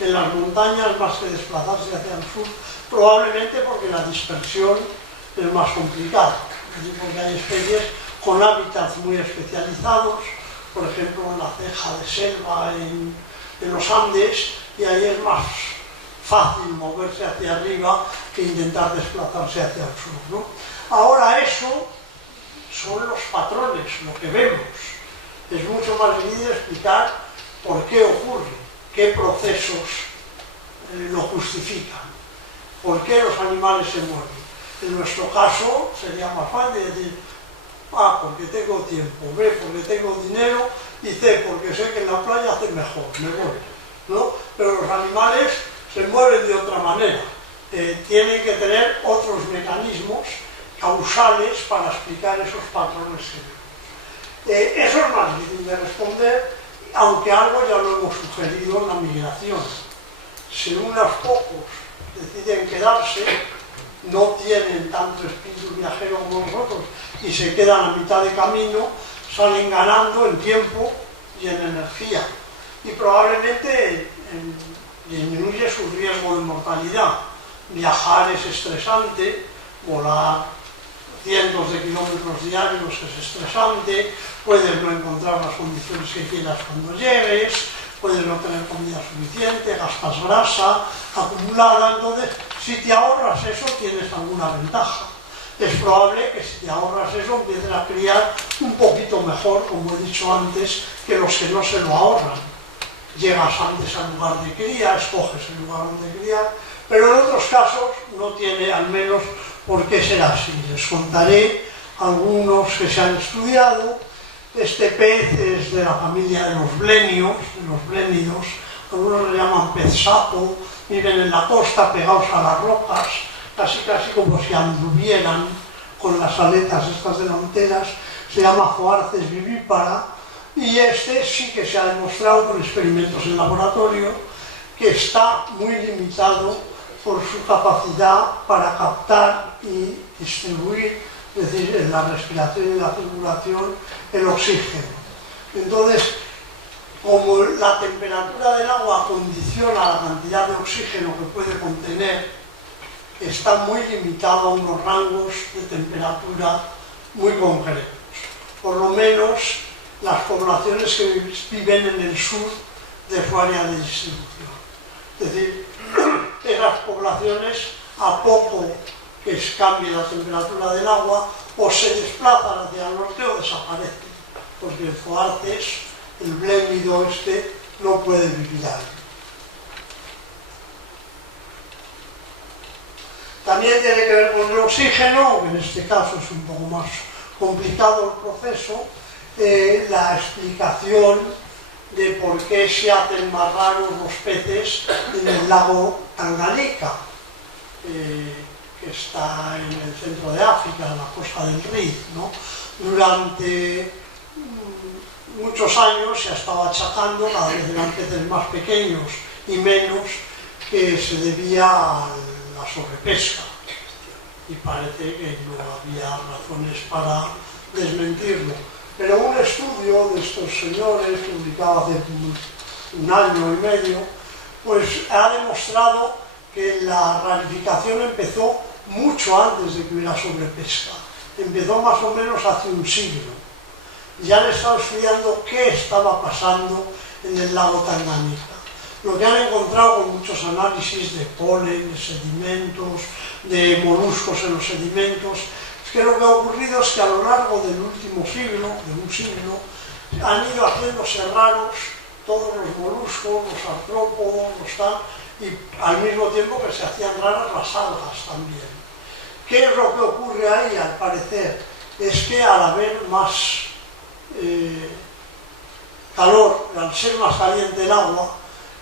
en las montañas, más que desplazarse hacia el sur, probablemente porque la dispersión es más complicada. Es decir, porque hay especies con hábitats muy especializados, por ejemplo en la ceja de selva en los Andes, y ahí es más fácil moverse hacia arriba que intentar desplazarse hacia el sur, ¿no? Ahora eso son los patrones, lo que vemos. Es mucho más difícil explicar por qué ocurre, qué procesos lo justifican, por qué los animales se mueven. En nuestro caso sería más fácil decir, A, porque tengo tiempo, B, porque tengo dinero, y C, porque sé que en la playa hace mejor, me voy, ¿no? Pero los animales se mueven de otra manera, tienen que tener otros mecanismos causales para explicar esos patrones que vemos. Eso es más difícil de responder, aunque algo ya lo hemos sugerido en la migración. Si unos pocos deciden quedarse, no tienen tanto espíritu viajero como nosotros y se quedan a mitad de camino, salen ganando en tiempo y en energía, y probablemente disminuye su riesgo de mortalidad. Viajar es estresante, volar cientos de kilómetros diarios es estresante, puedes no encontrar las condiciones que quieras cuando llegues, puedes no tener comida suficiente, gastas grasa acumulada. Entonces, si te ahorras eso, tienes alguna ventaja. Es probable que si te ahorras eso, empieces a criar un poquito mejor, como he dicho antes, que los que no se lo ahorran. Llegas antes al lugar de cría, escoges el lugar donde criar, pero en otros casos no tiene al menos por qué ser así. Les contaré algunos que se han estudiado. Este pez es de la familia de los blenios, de los blénidos. Algunos le llaman pez sapo, viven en la costa pegados a las rocas, casi como si anduvieran con las aletas estas delanteras. Se llama Zoarces vivípara, y este sí que se ha demostrado por experimentos en laboratorio que está muy limitado por su capacidad para captar y distribuir, es decir, en la respiración y la circulación, el oxígeno. Entonces, como la temperatura del agua condiciona la cantidad de oxígeno que puede contener, está muy limitado a unos rangos de temperatura muy concretos. Por lo menos las poblaciones que viven en el sur de su área de distribución. Es decir, esas poblaciones, a poco que cambie la temperatura del agua, o se desplazan hacia el norte o desaparecen, porque el Zoarces, el blénido este, no puede vivir ahí. También tiene que ver con el oxígeno, que en este caso es un poco más complicado el proceso, la explicación de por qué se hacen más raros los peces en el lago Tanganica, que está en el centro de África, en la costa del Rif, ¿no? Durante muchos años se ha estado achacando, cada vez eran peces más pequeños y menos, que se debía a la sobrepesca, y parece que no había razones para desmentirlo. Pero un estudio de estos señores, publicado hace un año y medio, pues ha demostrado que la rarificación empezó mucho antes de que hubiera sobrepesca. Empezó más o menos hace un siglo. Ya han estado estudiando qué estaba pasando en el lago Tanganica. Lo que han encontrado con muchos análisis de polen, de sedimentos, de moluscos en los sedimentos, es que lo que ha ocurrido es que a lo largo del último siglo, de un siglo, han ido haciéndose raros todos los moluscos, los artrópodos, los tal, y al mismo tiempo que se hacían raras las algas también. ¿Qué es lo que ocurre ahí, al parecer? Es que al haber más calor, al ser más caliente el agua,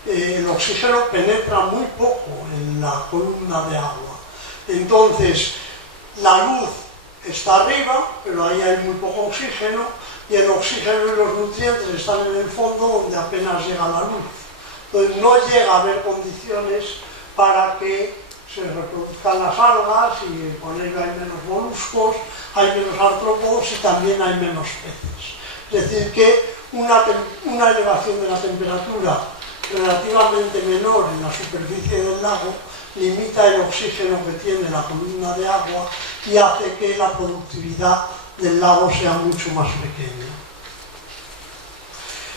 el oxígeno penetra muy poco en la columna de agua. Entonces, la luz está arriba, pero ahí hay muy poco oxígeno, y el oxígeno y los nutrientes están en el fondo, donde apenas llega la luz. Entonces no llega a haber condiciones para que se reproduzcan las algas, y con ello hay menos moluscos, hay menos artrópodos y también hay menos peces. Es decir, que una elevación de la temperatura relativamente menor en la superficie del lago limita el oxígeno que tiene la columna de agua y hace que la productividad del lago sea mucho más pequeña.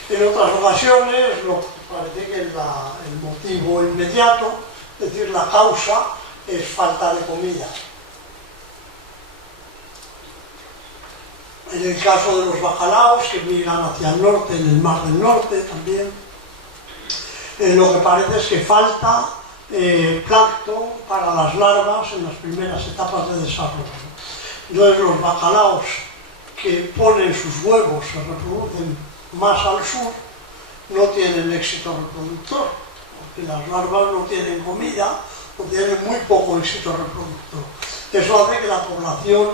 En otras ocasiones, parece que el motivo inmediato, es decir, la causa, es falta de comida. En el caso de los bacalaos, que migran hacia el norte, en el mar del norte también, lo que parece es que falta plancton para las larvas en las primeras etapas de desarrollo. Entonces los bacalaos que ponen sus huevos, se reproducen más al sur, no tienen éxito reproductor, porque las larvas no tienen comida o tienen muy poco éxito reproductor. Eso hace que la población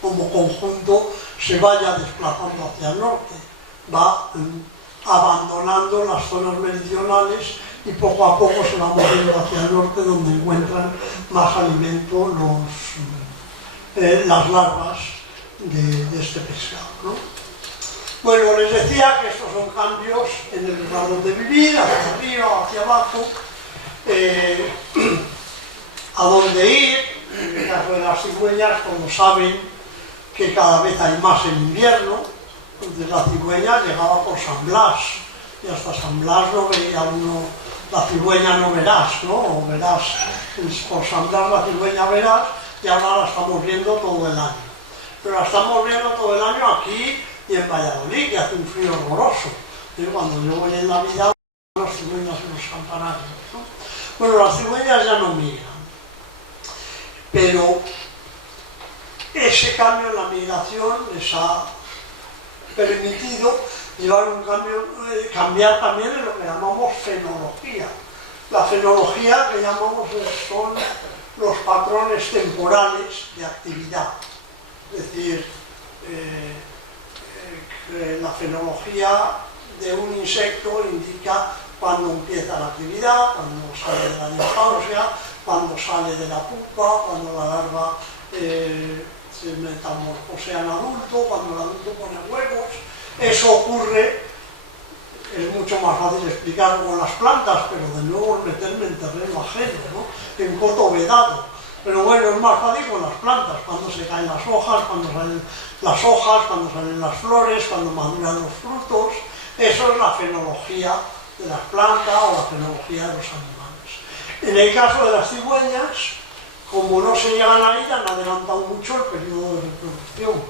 como conjunto se vaya desplazando hacia el norte, va abandonando las zonas meridionales y poco a poco se va moviendo hacia el norte, donde encuentran más alimento las larvas de este pescado, ¿no? Bueno, les decía que estos son cambios en el lugar donde vivir, hacia arriba o hacia abajo, a dónde ir. En el caso de las cigüeñas, como saben que cada vez hay más en invierno, entonces la cigüeña llegaba por San Blas, y hasta San Blas no veía uno, la cigüeña no verás, ¿no? O verás, por San Blas la cigüeña verás, y ahora la estamos viendo todo el año. Pero la estamos viendo todo el año aquí y en Valladolid, que hace un frío horroroso. Cuando yo voy en Navidad, las cigüeñas en los campanarios, ¿no? Bueno, las cigüeñas ya no migran, pero ese cambio en la migración les ha permitido llevar un cambio, cambiar también en lo que llamamos fenología. La fenología que llamamos son los patrones temporales de actividad. Es decir, la fenología de un insecto indica cuándo empieza la actividad, cuando sale de la diapausia, cuando sale de la pupa, cuando la larva se metamorfosea en adulto, cuando el adulto pone huevos. Eso ocurre, es mucho más fácil explicarlo con las plantas, pero de nuevo es meterme en terreno ajeno, ¿no? En coto vedado. Pero bueno, es más fácil con las plantas, cuando se caen las hojas, cuando salen las flores, cuando maduran los frutos. Eso es la fenología de las plantas o la fenología de los animales. En el caso de las cigüeñas, como no se llegan a ir, han adelantado mucho el periodo de reproducción.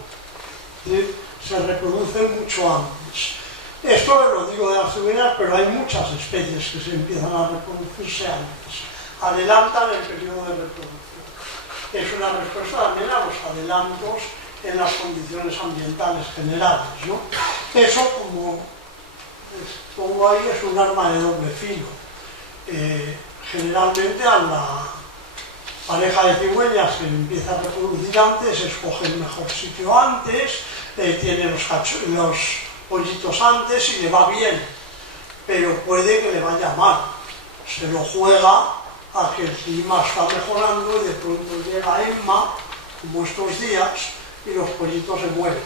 ¿Sí? Se reproducen mucho antes. Esto lo digo de las cigüeñas, pero hay muchas especies que se empiezan a reproducirse antes. Adelantan el periodo de reproducción. Es una respuesta también a los adelantos en las condiciones ambientales generales, ¿no? Eso, como pongo ahí, es un arma de doble filo. Generalmente a la pareja de cigüeñas que empieza a reproducir antes, escoge el mejor sitio antes, tiene los pollitos antes y le va bien, pero puede que le vaya mal. Se lo juega a que el clima está mejorando y de pronto llega Emma, como estos días, y los pollitos se mueren,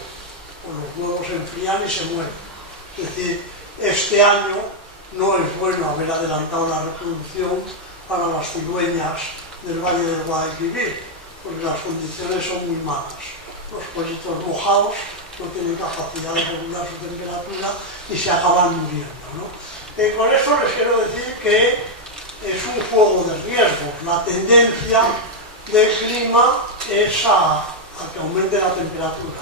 o los huevos se enfrían y se mueren. Es decir, este año no es bueno haber adelantado la reproducción para las cigüeñas del Valle del Guadalquivir, porque las condiciones son muy malas. Los pollitos mojados no tienen capacidad de regular su temperatura y se acaban muriendo, ¿no? Con eso les quiero decir que es un juego de riesgos. La tendencia del clima es a que aumente la temperatura.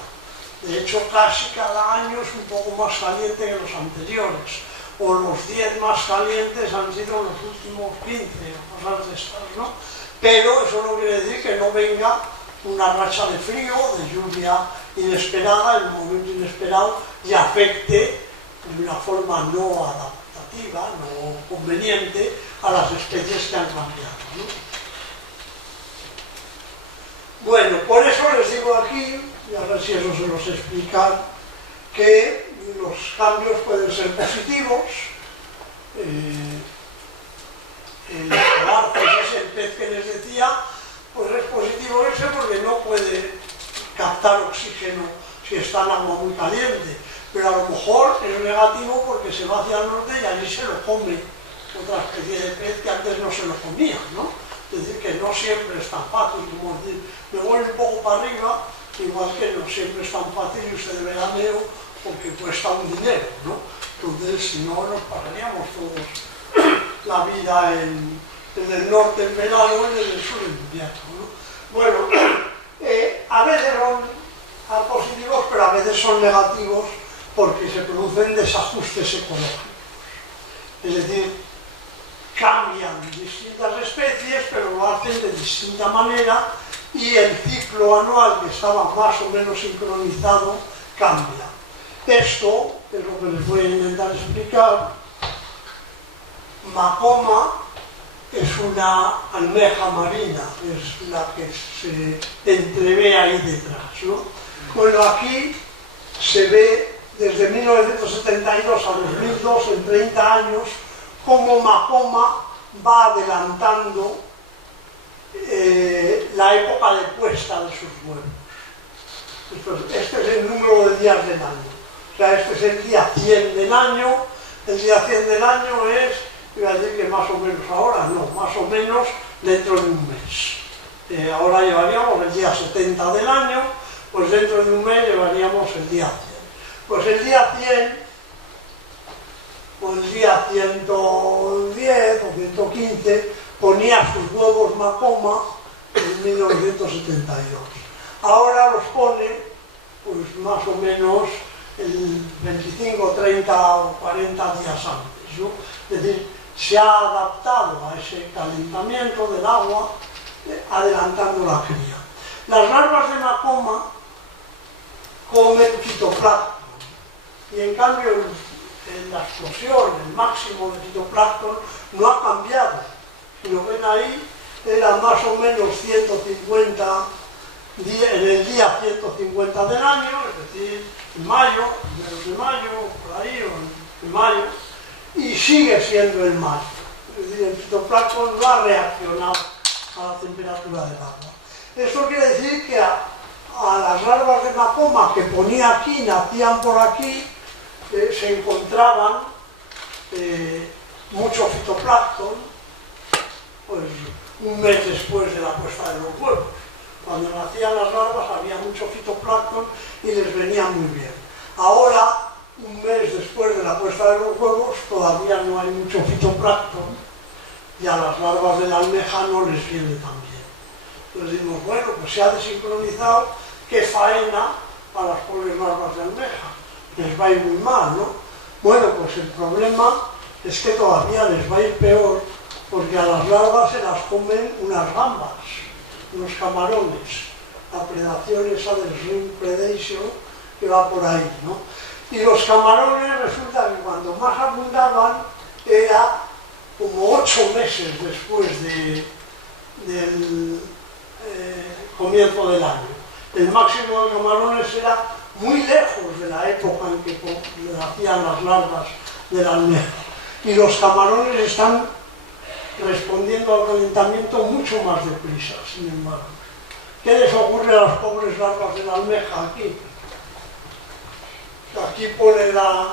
De hecho, casi cada año es un poco más caliente que los anteriores, o los 10 más calientes han sido los últimos 15, o cosas de estas, ¿no? Pero eso no quiere decir que no venga una racha de frío, de lluvia inesperada, en un momento inesperado, y afecte de una forma no adaptativa, no conveniente, a las especies que han cambiado, ¿no? Bueno, por eso les digo aquí, y a ver si eso se los explicar, que los cambios pueden ser positivos. El Colarcos es el pez que les decía, pues es positivo ese porque no puede captar oxígeno si está en agua muy caliente, pero a lo mejor es negativo porque se va hacia el norte y allí se lo come otra especie de pez que antes no se lo comía, ¿no? Es decir, que no siempre es tan fácil, como decir, me voy un poco para arriba, igual que no siempre es tan fácil irse de veraneo porque cuesta un dinero, ¿no? Entonces, si no, nos pasaríamos todos la vida en el norte en verano y en el sur en invierno, ¿no? Bueno, a veces son positivos, pero a veces son negativos porque se producen desajustes ecológicos. Es decir, cambian distintas especies, pero lo hacen de distinta manera y el ciclo anual, que estaba más o menos sincronizado, cambia. Esto es lo que les voy a intentar explicar. Macoma es una almeja marina, es la que se entrevé ahí detrás, ¿no? Bueno, aquí se ve desde 1972 a 2002, en 30 años, cómo Macoma va adelantando la época de puesta de sus huevos. Este es el número de días del año. O sea, este es el día 100 del año. El día 100 del año es, iba a decir que más o menos ahora, no, más o menos dentro de un mes. Ahora llevaríamos el día 70 del año, pues dentro de un mes llevaríamos el día 100. Pues el día 100, o el día 110 o 115, ponía sus huevos Macoma en 1972. Ahora los pone, pues más o menos, el 25, 30 o 40 días antes, ¿no? Es decir, se ha adaptado a ese calentamiento del agua, adelantando la cría. Las larvas de Macoma comen fitoplancton y en cambio en la explosión, el máximo de fitoplancton no ha cambiado. Si lo ven ahí, era más o menos 150 en el día 150 del año, es decir, en mayo, primeros de mayo, por ahí, o en mayo, y sigue siendo en mayo. Es decir, el fitoplancton no ha reaccionado a la temperatura del agua. Eso quiere decir que a las larvas de Macoma que ponía aquí, nacían por aquí, se encontraban mucho fitoplancton, pues un mes después de la puesta de los huevos. Cuando nacían las larvas había mucho fitoplancton y les venía muy bien. Ahora, un mes después de la puesta de los huevos, todavía no hay mucho fitoplancton y a las larvas de la almeja no les viene tan bien. Entonces decimos, bueno, pues se ha desincronizado, qué faena a las pobres larvas de almeja. Les va a ir muy mal, ¿no? Bueno, pues el problema es que todavía les va a ir peor, porque a las larvas se las comen unas gambas, unos camarones, la predación esa del ring predation que va por ahí, ¿no? Y los camarones resulta que cuando más abundaban era como 8 meses después del comienzo del año. El máximo de camarones era muy lejos de la época en que nacían las larvas de la almeja. Y los camarones están respondiendo al calentamiento mucho más deprisa, sin embargo. ¿Qué les ocurre a las pobres larvas de la almeja aquí? Aquí pone la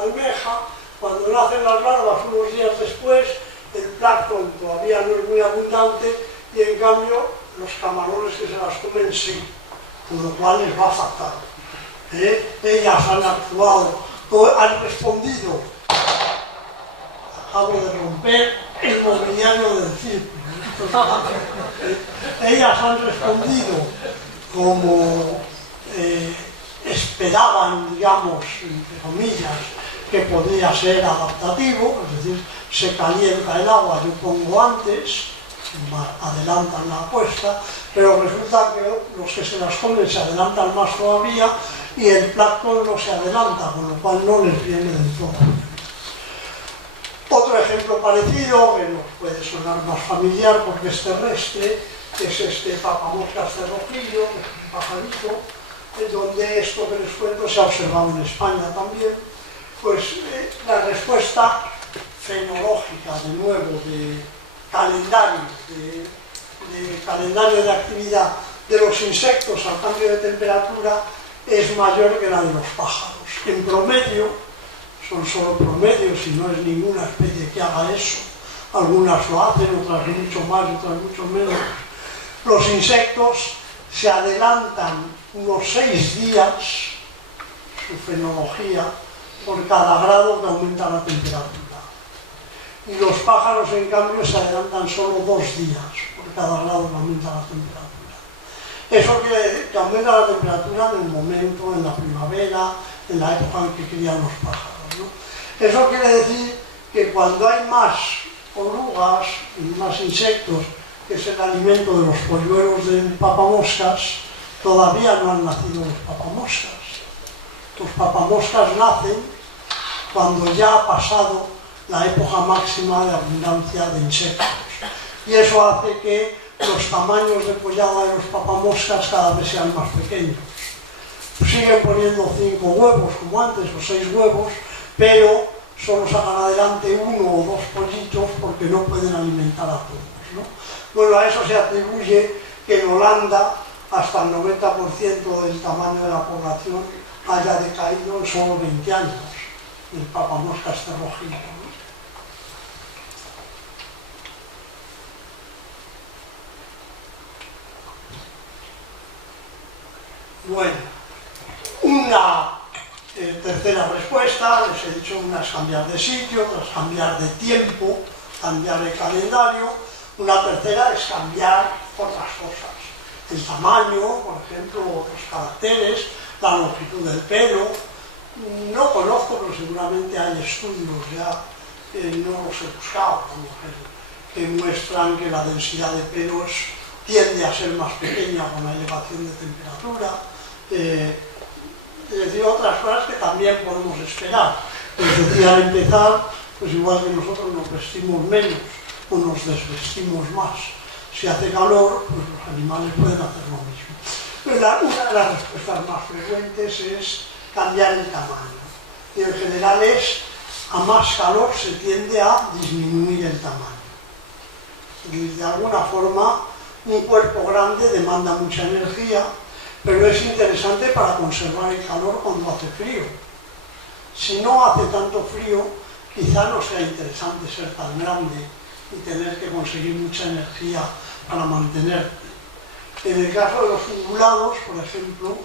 almeja, cuando nacen las larvas unos días después, el plancton todavía no es muy abundante y en cambio los camarones que se las comen sí, con lo cual les va fatal. Ellas han actuado, han respondido. Acabo de romper el mobiliario del círculo. Ellas han respondido como esperaban, digamos, entre comillas, que podría ser adaptativo, es decir, se calienta el agua, yo pongo antes, adelantan la puesta, pero resulta que los que se las comen se adelantan más todavía y el plancton no se adelanta, con lo cual no les viene del todo. Otro ejemplo parecido, que nos puede sonar más familiar porque es terrestre, es este papamoscas cerrojillo, que es un pajarito, donde esto que les cuento se ha observado en España también. Pues la respuesta fenológica, de nuevo, de calendario de actividad de los insectos al cambio de temperatura es mayor que la de los pájaros. En promedio, son solo promedios y no es ninguna especie que haga eso, algunas lo hacen, otras mucho más, otras mucho menos. Los insectos se adelantan unos 6 días, su fenología, por cada grado que aumenta la temperatura. Y los pájaros, en cambio, se adelantan solo 2 días por cada grado que aumenta la temperatura. Eso quiere decir que aumenta la temperatura en el momento, en la primavera, en la época en que crían los pájaros, ¿no? Eso quiere decir que cuando hay más orugas y más insectos, que es el alimento de los polluelos del papamoscas, todavía no han nacido los papamoscas. Los papamoscas nacen cuando ya ha pasado la época máxima de abundancia de insectos. Y eso hace que los tamaños de pollada de los papamoscas cada vez sean más pequeños. Siguen poniendo 5 huevos como antes, o 6 huevos, pero solo sacan adelante 1 o 2 pollitos porque no pueden alimentar a todos, ¿no? Bueno, a eso se atribuye que en Holanda hasta el 90% del tamaño de la población haya decaído en solo 20 años, el papamoscas cerrojillo, ¿no? Bueno, una tercera respuesta, les he dicho, una es cambiar de sitio, otra es cambiar de tiempo, cambiar de calendario, una tercera es cambiar otras cosas, el tamaño, por ejemplo, los caracteres, la longitud del pelo. No conozco, pero seguramente hay estudios ya, no los he buscado, que muestran que la densidad de pelos tiende a ser más pequeña con la elevación de temperatura. Es decir, otras cosas que también podemos esperar. Es decir, al empezar, pues igual que nosotros nos vestimos menos o nos desvestimos más. Si hace calor, pues los animales pueden hacer lo mismo. Una de las respuestas más frecuentes es cambiar el tamaño. Y en general es, a más calor se tiende a disminuir el tamaño. Y de alguna forma, un cuerpo grande demanda mucha energía, pero es interesante para conservar el calor cuando hace frío. Si no hace tanto frío, quizá no sea interesante ser tan grande y tener que conseguir mucha energía para mantenerte. En el caso de los ungulados, por ejemplo,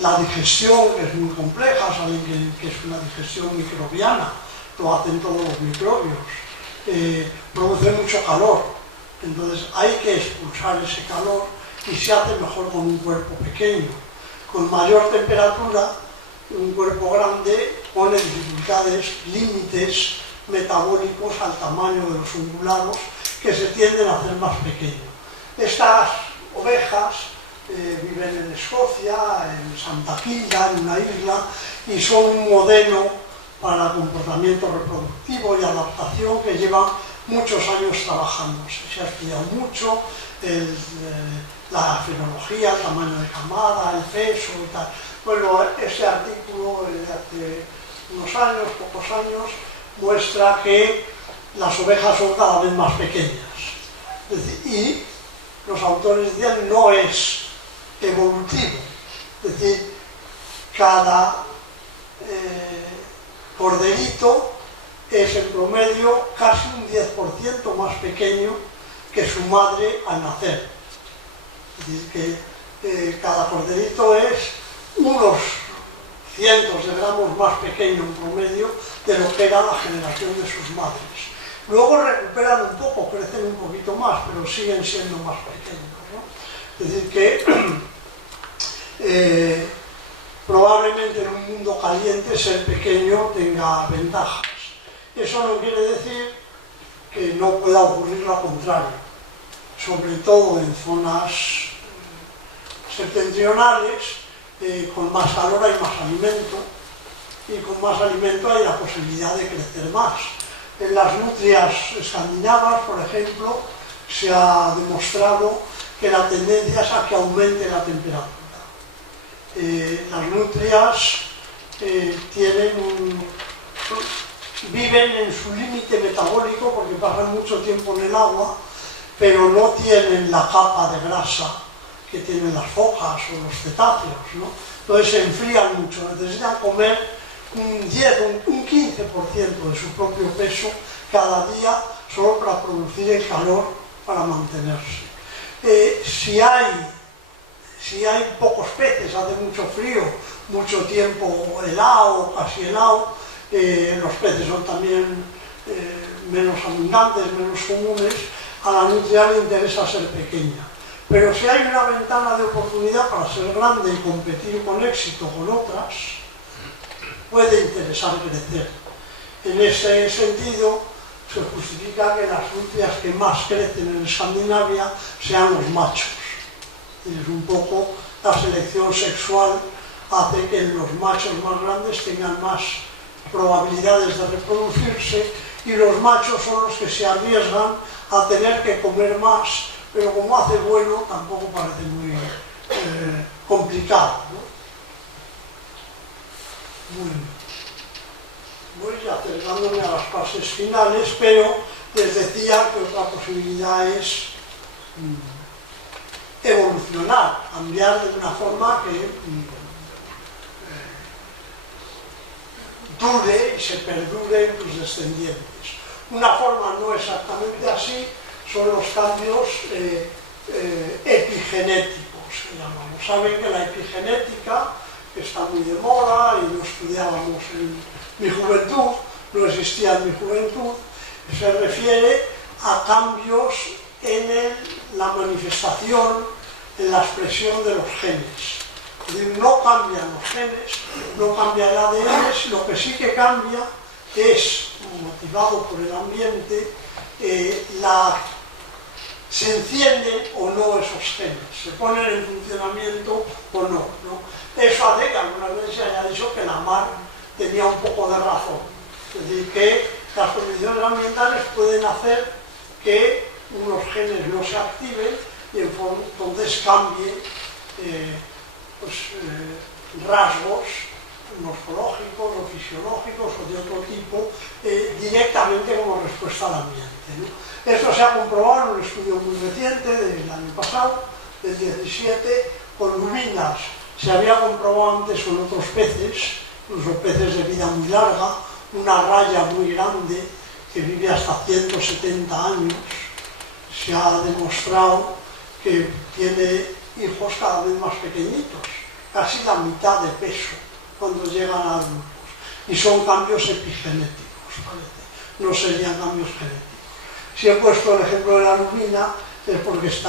la digestión, que es muy compleja, saben que es una digestión microbiana, lo hacen todos los microbios, produce mucho calor. Entonces hay que expulsar ese calor y se hace mejor con un cuerpo pequeño. Con mayor temperatura, un cuerpo grande pone dificultades, límites metabólicos al tamaño de los ungulados que se tienden a hacer más pequeños. Estas ovejas viven en Escocia, en Santa Kilda, en una isla, y son un modelo para comportamiento reproductivo y adaptación que llevan muchos años trabajándose. Se ha estudiado mucho la fenología, el tamaño de camada, el peso y tal. Bueno, ese artículo de hace unos años, pocos años, muestra que las ovejas son cada vez más pequeñas. Y los autores dicen no es evolutivo. Es decir, cada corderito es en promedio casi un 10% más pequeño que su madre al nacer. Es decir, que cada corderito es unos cientos de gramos más pequeño en promedio de lo que era la generación de sus madres. Luego recuperan un poco, crecen un poquito más, pero siguen siendo más pequeños, ¿no? Es decir, que probablemente en un mundo caliente ser pequeño tenga ventajas. Eso no quiere decir que no pueda ocurrir lo contrario, sobre todo en zonas septentrionales, con más calor hay más alimento, y con más alimento hay la posibilidad de crecer más. En las nutrias escandinavas, por ejemplo, se ha demostrado que la tendencia es a que aumente la temperatura. Las nutrias viven en su límite metabólico porque pasan mucho tiempo en el agua, pero no tienen la capa de grasa que tienen las focas o los cetáceos, ¿no? Entonces se enfrían mucho, necesitan comer un 10 o un 15% de su propio peso cada día solo para producir el calor para mantenerse. Si hay pocos peces, hace mucho frío, mucho tiempo helado, casi helado, los peces son también menos abundantes, menos comunes, a la nutria le interesa ser pequeña. Pero si hay una ventana de oportunidad para ser grande y competir con éxito con otras, puede interesar crecer. En ese sentido, se justifica que las nutrias que más crecen en Escandinavia sean los machos. Es un poco la selección sexual hace que los machos más grandes tengan más probabilidades de reproducirse y los machos son los que se arriesgan a tener que comer más, pero como hace bueno tampoco parece muy complicado, ¿no? Voy acercándome a las fases finales, pero les decía que otra posibilidad es evolucionar, cambiar de una forma que dure y se perdure en tus descendientes. Una forma no exactamente así son los cambios epigenéticos, que llamamos. Saben que la epigenética está muy de moda y lo estudiábamos en mi juventud, no existía en mi juventud, se refiere a cambios en la manifestación, en la expresión de los genes. Es decir, no cambian los genes, no cambia el ADN, lo que sí que cambia es, motivado por el ambiente, se encienden o no esos genes, se ponen en funcionamiento o no, ¿no? Eso hace que algunas veces se haya dicho que la mar tenía un poco de razón, es decir, que las condiciones ambientales pueden hacer que unos genes no se activen y entonces cambien rasgos morfológicos o fisiológicos o de otro tipo directamente como respuesta al ambiente, ¿no? Esto se ha comprobado en un estudio muy reciente del año pasado, del 17, con lubinas. Se había comprobado antes con otros peces, incluso peces de vida muy larga, una raya muy grande que vive hasta 170 años. Se ha demostrado que tiene hijos cada vez más pequeñitos, casi la mitad de peso cuando llegan a adultos. Y son cambios epigenéticos, parece. No serían cambios genéticos. Si he puesto el ejemplo de la lubina es porque se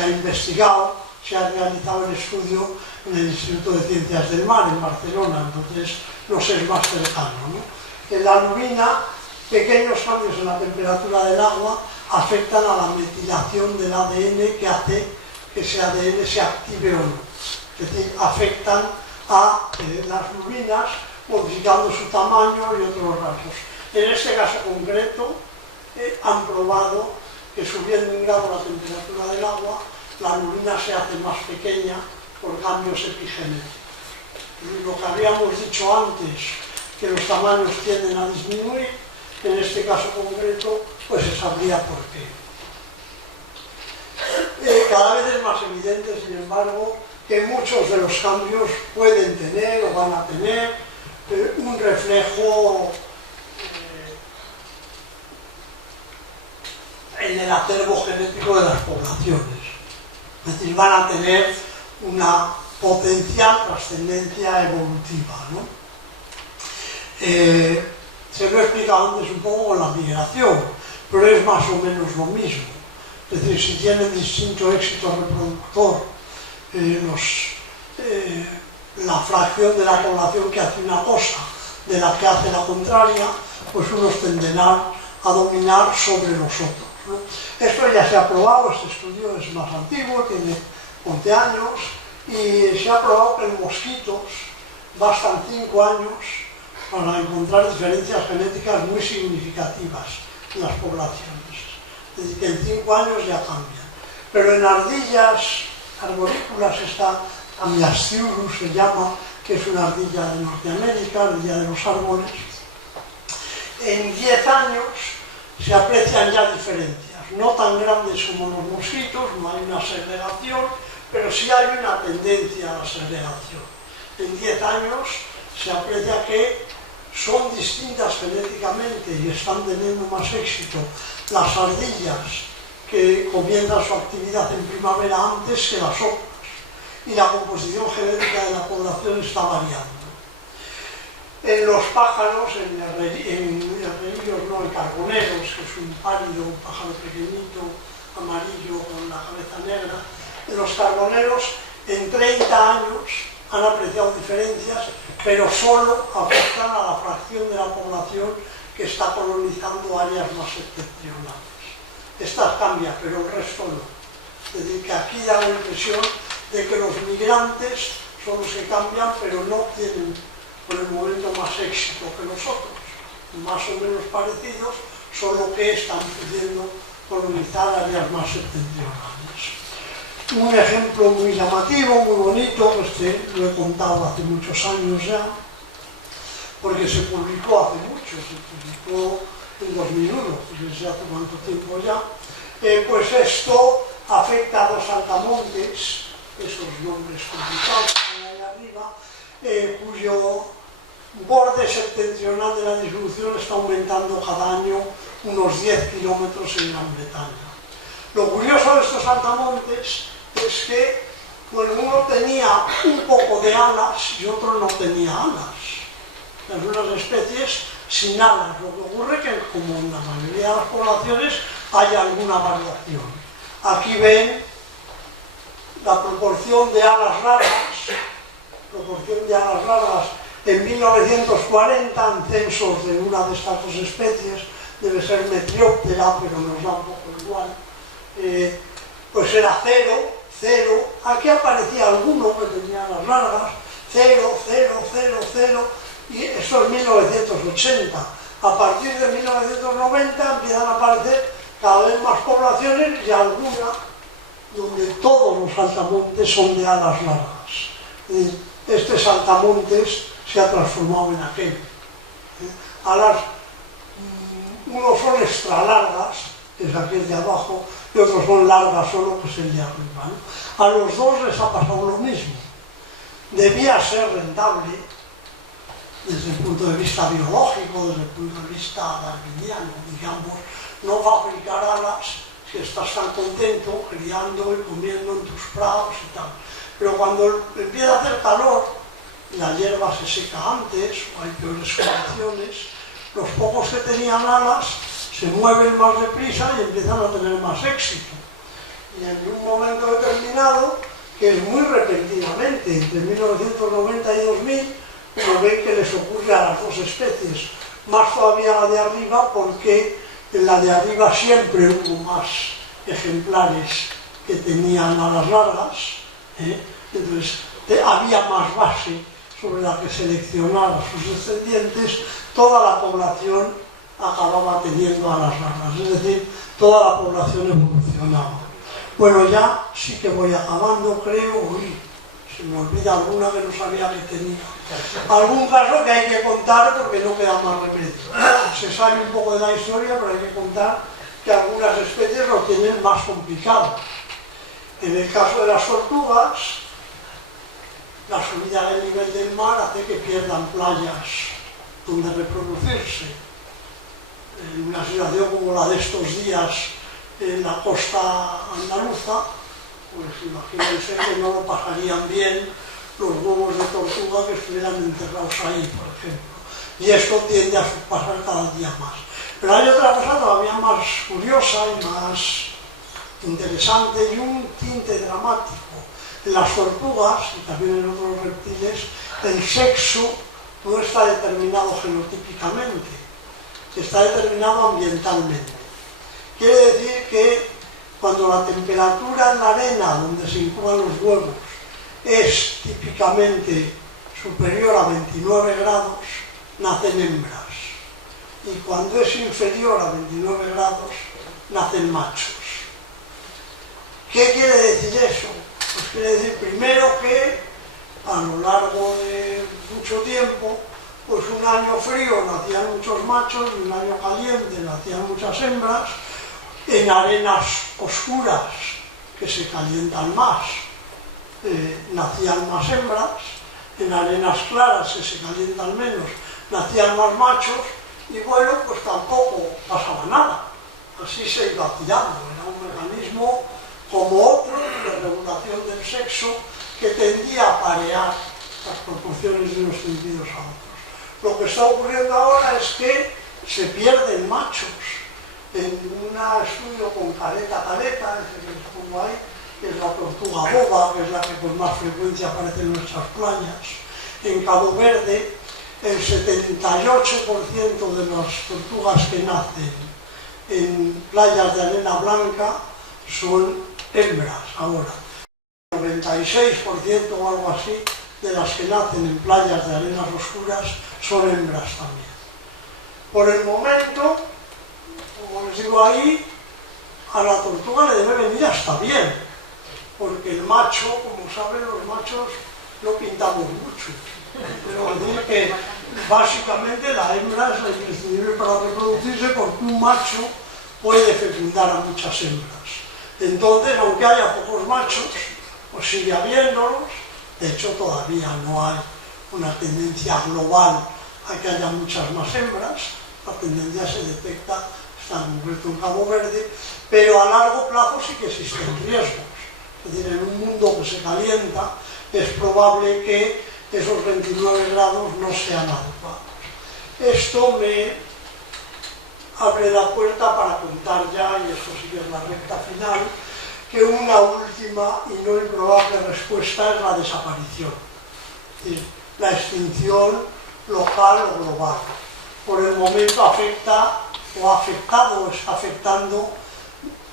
ha investigado, se ha realizado el estudio en el Instituto de Ciencias del Mar, en Barcelona, entonces nos es más cercano, ¿no? En la lubina, pequeños cambios en la temperatura del agua afectan a la metilación del ADN que hace que ese ADN se active o no. Es decir, afectan a las lubinas modificando su tamaño y otros rasgos. En este caso concreto han probado que subiendo un grado la temperatura del agua, la lubina se hace más pequeña por cambios epigenéticos. Lo que habíamos dicho antes, que los tamaños tienden a disminuir, en este caso concreto, pues se sabría por qué. Cada vez es más evidente, sin embargo, que muchos de los cambios pueden tener o van a tener un reflejo en el acervo genético de las poblaciones. Es decir, van a tener una potencial trascendencia evolutiva, ¿no? Se lo he explicado antes un poco con la migración, pero es más o menos lo mismo. Es decir, si tienen distinto éxito reproductor la fracción de la población que hace una cosa de la que hace la contraria, pues unos tenderán a dominar sobre los otros, ¿no? Esto ya se ha probado, este estudio es más antiguo, tiene 11 años, y se ha probado que en mosquitos bastan 5 años para encontrar diferencias genéticas muy significativas en las poblaciones. Es decir, que en 5 años ya cambian. Pero en ardillas arborícolas, esta Amiasciurus se llama, que es una ardilla de Norteamérica, ardilla de los árboles, en 10 años se aprecian ya diferencias, no tan grandes como los mosquitos, no hay una segregación, pero sí hay una tendencia a la segregación. En 10 años se aprecia que son distintas genéticamente y están teniendo más éxito las ardillas que comienzan su actividad en primavera antes que las otras, y la composición genética de la población está variando. En los pájaros, en carboneros, que es un pálido, un pájaro pequeñito, amarillo, con la cabeza negra, en los carboneros en 30 años han apreciado diferencias, pero solo afectan a la fracción de la población que está colonizando áreas más septentrionales. Estas cambian, pero el resto no. Es decir, que aquí da la impresión de que los migrantes son los que cambian, pero no tienen por el momento más éxito que los otros, más o menos parecidos, solo que están pudiendo colonizar áreas más septentrionales. Un ejemplo muy llamativo, muy bonito, lo he contado hace muchos años ya, porque se publicó hace mucho, se publicó en 2001, fíjense hace cuánto tiempo ya. Pues esto afecta a los saltamontes, esos nombres complicados que hay ahí arriba, cuyo borde septentrional de la distribución está aumentando cada año unos 10 kilómetros en Gran Bretaña. Lo curioso de estos saltamontes es que uno tenía un poco de alas y otro no tenía alas. Hay unas especies sin alas, lo que ocurre es que, como en la mayoría de las poblaciones, hay alguna variación. Aquí ven la proporción de alas largas, en 1940, en censos de una de estas dos especies, debe ser Metrioptera, pero nos da un poco igual, pues era 0, aquí aparecía alguno que tenía alas largas, 0, 0, 0, 0, y eso es 1980. A partir de 1990 empiezan a aparecer cada vez más poblaciones y alguna donde todos los saltamontes son de alas largas. Este saltamontes se ha transformado en aquel. Alas, unos son extra largas, que es aquel de abajo, y otros son largas solo, que es el de arriba, ¿no? A los dos les ha pasado lo mismo. Debía ser rentable desde el punto de vista biológico, desde el punto de vista darwiniano, digamos, no fabricar alas si estás tan contento criando y comiendo en tus prados y tal. Pero cuando empieza a hacer calor, la hierba se seca antes, o hay peores condiciones, los pocos que tenían alas se mueven más deprisa y empiezan a tener más éxito. Y en un momento determinado, que es muy repentinamente, entre 1990 y 2000, uno ve que les ocurre a las dos especies, más todavía a la de arriba, porque en la de arriba siempre hubo más ejemplares que tenían alas largas, entonces había más base sobre la que seleccionar a sus descendientes. Toda la población acababa teniendo alas largas, es decir, toda la población evolucionaba. Bueno, ya sí que voy acabando, creo. Se me olvida alguna que no sabía que tenía. Algún caso que hay que contar porque no queda más remedio. Se sabe un poco de la historia, pero hay que contar que algunas especies lo tienen más complicado. En el caso de las tortugas, la subida del nivel del mar hace que pierdan playas donde reproducirse. En una situación como la de estos días en la costa andaluza, pues imagínense que no lo pasarían bien los huevos de tortuga que estuvieran enterrados ahí, por ejemplo. Y esto tiende a pasar cada día más. Pero hay otra cosa todavía más curiosa y más interesante y un tinte dramático. En las tortugas y también en otros reptiles, el sexo no está determinado genotípicamente, está determinado ambientalmente. Quiere decir que cuando la temperatura en la arena donde se incuban los huevos es típicamente superior a 29 grados, nacen hembras. Y cuando es inferior a 29 grados, nacen machos. ¿Qué quiere decir eso? Pues quiere decir primero que a lo largo de mucho tiempo, pues un año frío nacían muchos machos y un año caliente nacían muchas hembras. En arenas oscuras que se calientan más, nacían más hembras. En arenas claras que se calientan menos, nacían más machos. Y bueno, pues tampoco pasaba nada. Así se iba tirando. Era un mecanismo como otro de regulación del sexo que tendía a parear las proporciones de unos tendidos a otros. Lo que está ocurriendo ahora es que se pierden machos. En un estudio con caleta, ese que les pongo ahí, que es la tortuga boba, que es la que con más frecuencia aparece en nuestras playas, en Cabo Verde, el 78% de las tortugas que nacen en playas de arena blanca son hembras ahora. El 96% o algo así de las que nacen en playas de arenas oscuras son hembras también. Por el momento, como les digo ahí, a la tortuga le debe venir hasta bien, porque el macho, como saben, los machos no pintamos mucho. Pero decir que básicamente la hembra es la imprescindible para reproducirse porque un macho puede fecundar a muchas hembras. Entonces, aunque haya pocos machos, pues sigue habiéndolos. De hecho, todavía no hay una tendencia global a que haya muchas más hembras. La tendencia se detecta, está en concreto en Cabo Verde, pero a largo plazo sí que existen riesgos. Es decir, en un mundo que se calienta, es probable que esos 29 grados no sean adecuados. Esto me abre la puerta para contar ya, y esto sí que es la recta final, que una última y no improbable respuesta es la desaparición. Es decir, la extinción local o global. Por el momento afecta, o ha afectado, o está afectando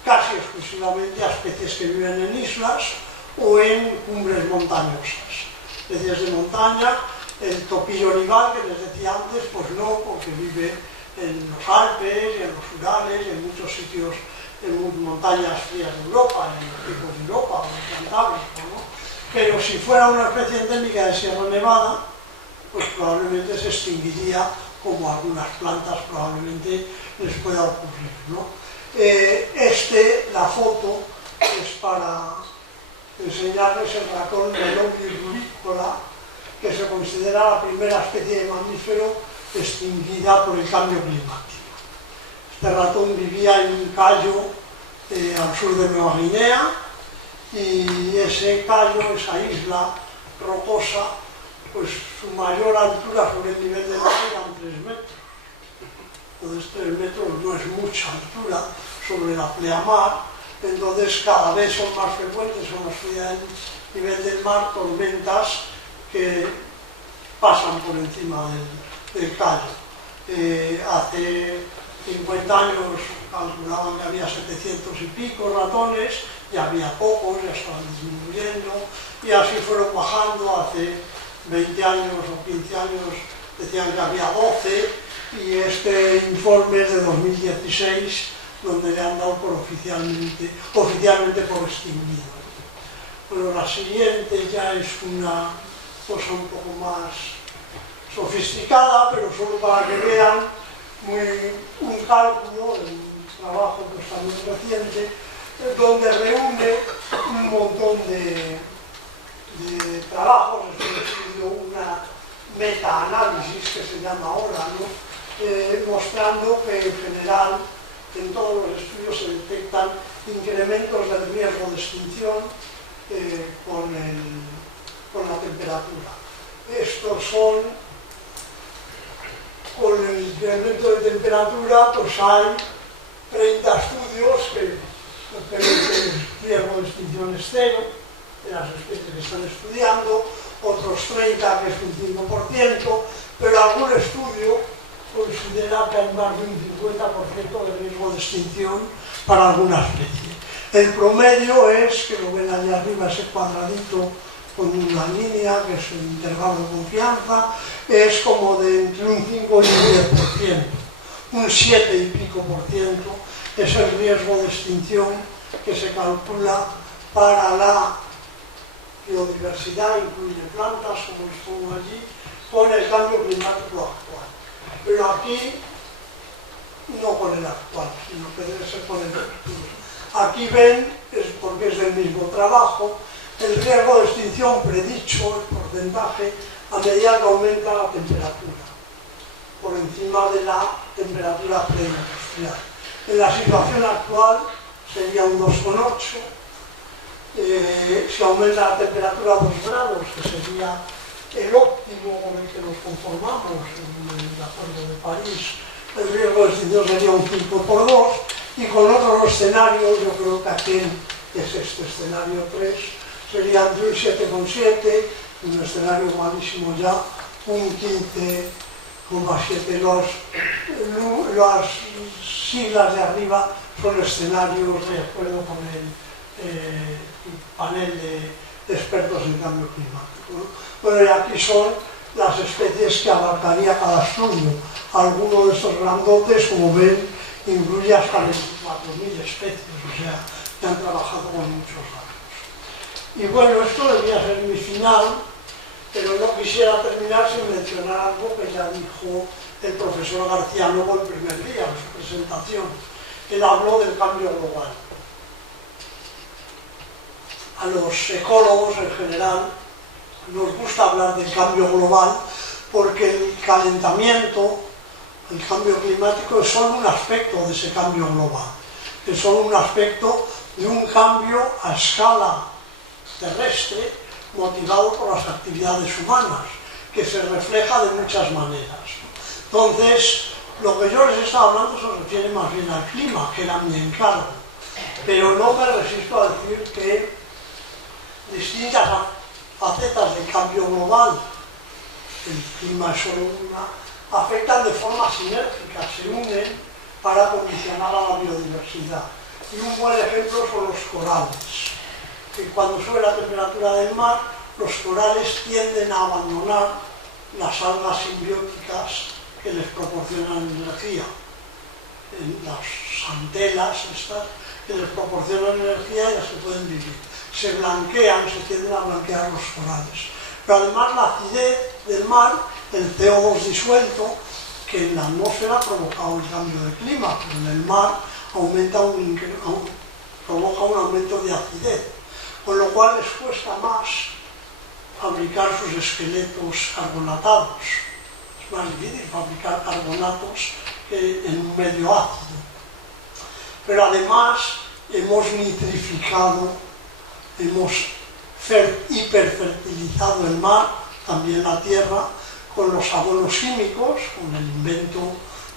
casi exclusivamente a especies que viven en islas o en cumbres montañosas. Especies de montaña, el topillo nival que les decía antes, pues no, porque vive en los Alpes, y en los Urales, y en muchos sitios, en montañas frías de Europa, en los picos de Europa, o en Cantábrico, ¿no? Pero si fuera una especie endémica de Sierra Nevada, pues probablemente se extinguiría, como algunas plantas probablemente les pueda ocurrir, ¿no? La foto es para enseñarles el ratón Melopis rubicola, que se considera la primera especie de mamífero extinguida por el cambio climático. Este ratón vivía en un cayo al sur de Nueva Guinea, y ese cayo, esa isla rocosa, pues su mayor altura sobre el nivel del mar eran 3 metros. Entonces 3 metros no es mucha altura sobre la pleamar. Entonces cada vez son más frecuentes, son más frías del nivel del mar, tormentas que pasan por encima del cayo. Hace 50 años calculaban que había 700 y pico ratones, ya había pocos, ya estaban disminuyendo, y así fueron bajando. Hace 20 años o 15 años decían que había 12, y este informe es de 2016, donde le han dado por oficialmente por extinguido. Bueno, la siguiente ya es una cosa un poco más sofisticada, pero solo para que vean un cálculo, un trabajo que está muy reciente, donde reúne un montón de trabajos. Estoy haciendo una meta-análisis que se llama ahora, ¿no? Mostrando que en general en todos los estudios se detectan incrementos del riesgo de extinción con la temperatura. Estos son, con el incremento de temperatura, pues hay 30 estudios que extinción es cero de las especies que están estudiando, otros 30 que es un 5%, pero algún estudio considera que hay más de un 50% de riesgo de extinción para alguna especie. El promedio es, que lo ven allá arriba, ese cuadradito con una línea, que es el intervalo de confianza, es como de entre un 5 y un 10%, un 7 y pico por ciento es el riesgo de extinción que se calcula para la biodiversidad, incluye plantas, como les pongo allí, con el cambio climático actual. Pero aquí, no con el actual, sino que debe ser con el futuro. Aquí ven, porque es del mismo trabajo, el riesgo de extinción predicho, el porcentaje, a medida que aumenta la temperatura, por encima de la temperatura preindustrial. En la situación actual sería un 2,8. Si aumenta la temperatura a 2 grados, que sería el óptimo con el que nos conformamos en el Acuerdo de París, el riesgo de extinción sería un 5 por 2, y con otros escenarios, yo creo que aquel es este escenario 3, sería entre un 7,7, un escenario malísimo ya, un 15,7. Las siglas de arriba son escenarios de acuerdo con el panel de expertos en cambio climático, ¿no? Bueno, y aquí son las especies que abarcaría cada estudio. Algunos de estos grandotes, como ven, incluye hasta 24.000 especies, o sea, que han trabajado con muchos datos. Y bueno, esto debía ser mi final, pero no quisiera terminar sin mencionar algo que ya dijo el profesor García Lobo el primer día en su presentación. Él habló del cambio global. A los ecólogos en general nos gusta hablar del cambio global porque el calentamiento, el cambio climático es solo un aspecto de ese cambio global, es solo un aspecto de un cambio a escala terrestre motivado por las actividades humanas, que se refleja de muchas maneras. Entonces, lo que yo les estaba hablando se refiere más bien al clima, que era mi encargo, pero no me resisto a decir que distintas facetas del cambio global, el clima es solo una, afectan de forma sinérgica, se unen para condicionar a la biodiversidad. Y un buen ejemplo son los corales, que cuando sube la temperatura del mar, los corales tienden a abandonar las algas simbióticas que les proporcionan energía. Las antelas estas que les proporcionan energía y las que pueden vivir. Se blanquean, se tienden a blanquear los corales. Pero además la acidez del mar, el CO2 disuelto, que en la atmósfera ha provocado el cambio de clima, pero en el mar provoca un aumento de acidez, con lo cual les cuesta más fabricar sus esqueletos carbonatados. Es más difícil fabricar carbonatos que en un medio ácido. Pero además hemos nitrificado, hemos hiperfertilizado el mar, también la tierra, con los abonos químicos, con el invento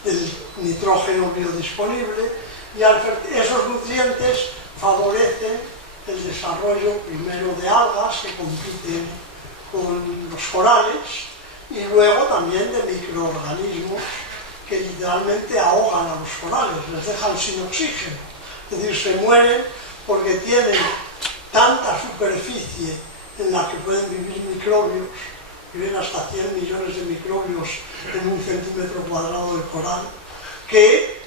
del nitrógeno biodisponible, y esos nutrientes favorecen el desarrollo primero de algas que compiten con los corales y luego también de microorganismos que literalmente ahogan a los corales, les dejan sin oxígeno, es decir, se mueren porque tienen tanta superficie en la que pueden vivir microbios, viven hasta 100 millones de microbios en un centímetro cuadrado de coral, que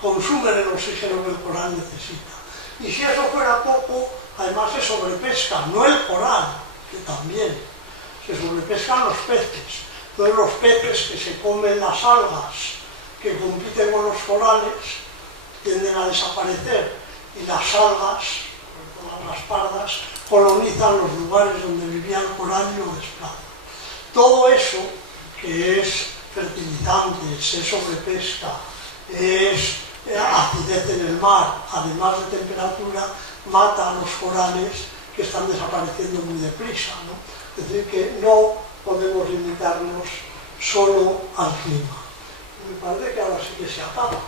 consumen el oxígeno que el coral necesita. Y si eso fuera poco, además se sobrepesca, no el coral, que también, se sobrepescan los peces. Entonces los peces que se comen las algas, que compiten con los corales, tienden a desaparecer, y las algas, las pardas, colonizan los lugares donde vivía el coral y lo desplazan. Todo eso, que es fertilizante, se sobrepesca, es acidez en el mar, además de temperatura, mata a los corales que están desapareciendo muy deprisa, ¿no? Es decir, que no podemos limitarnos solo al clima. Me parece que ahora sí que se acaba.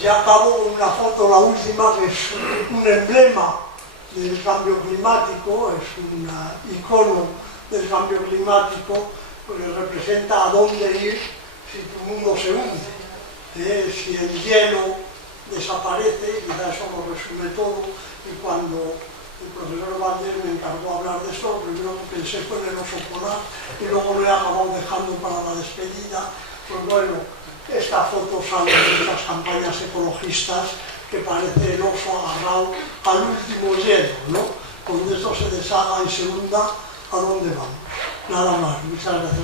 Ya acabo con una foto, la última, que es un emblema del cambio climático, es un icono del cambio climático, porque representa a dónde ir si tu mundo se hunde. Si el hielo desaparece, quizás eso lo resume todo, y cuando el profesor Valdés me encargó hablar de esto, lo primero que pensé fue en el oso polar, y luego lo he acabado dejando para la despedida. Pues bueno, esta foto sale de estas campañas ecologistas que parece el oso agarrado al último hielo, ¿no? Cuando esto se deshaga y se hunda, ¿a dónde vamos? Nada más, muchas gracias.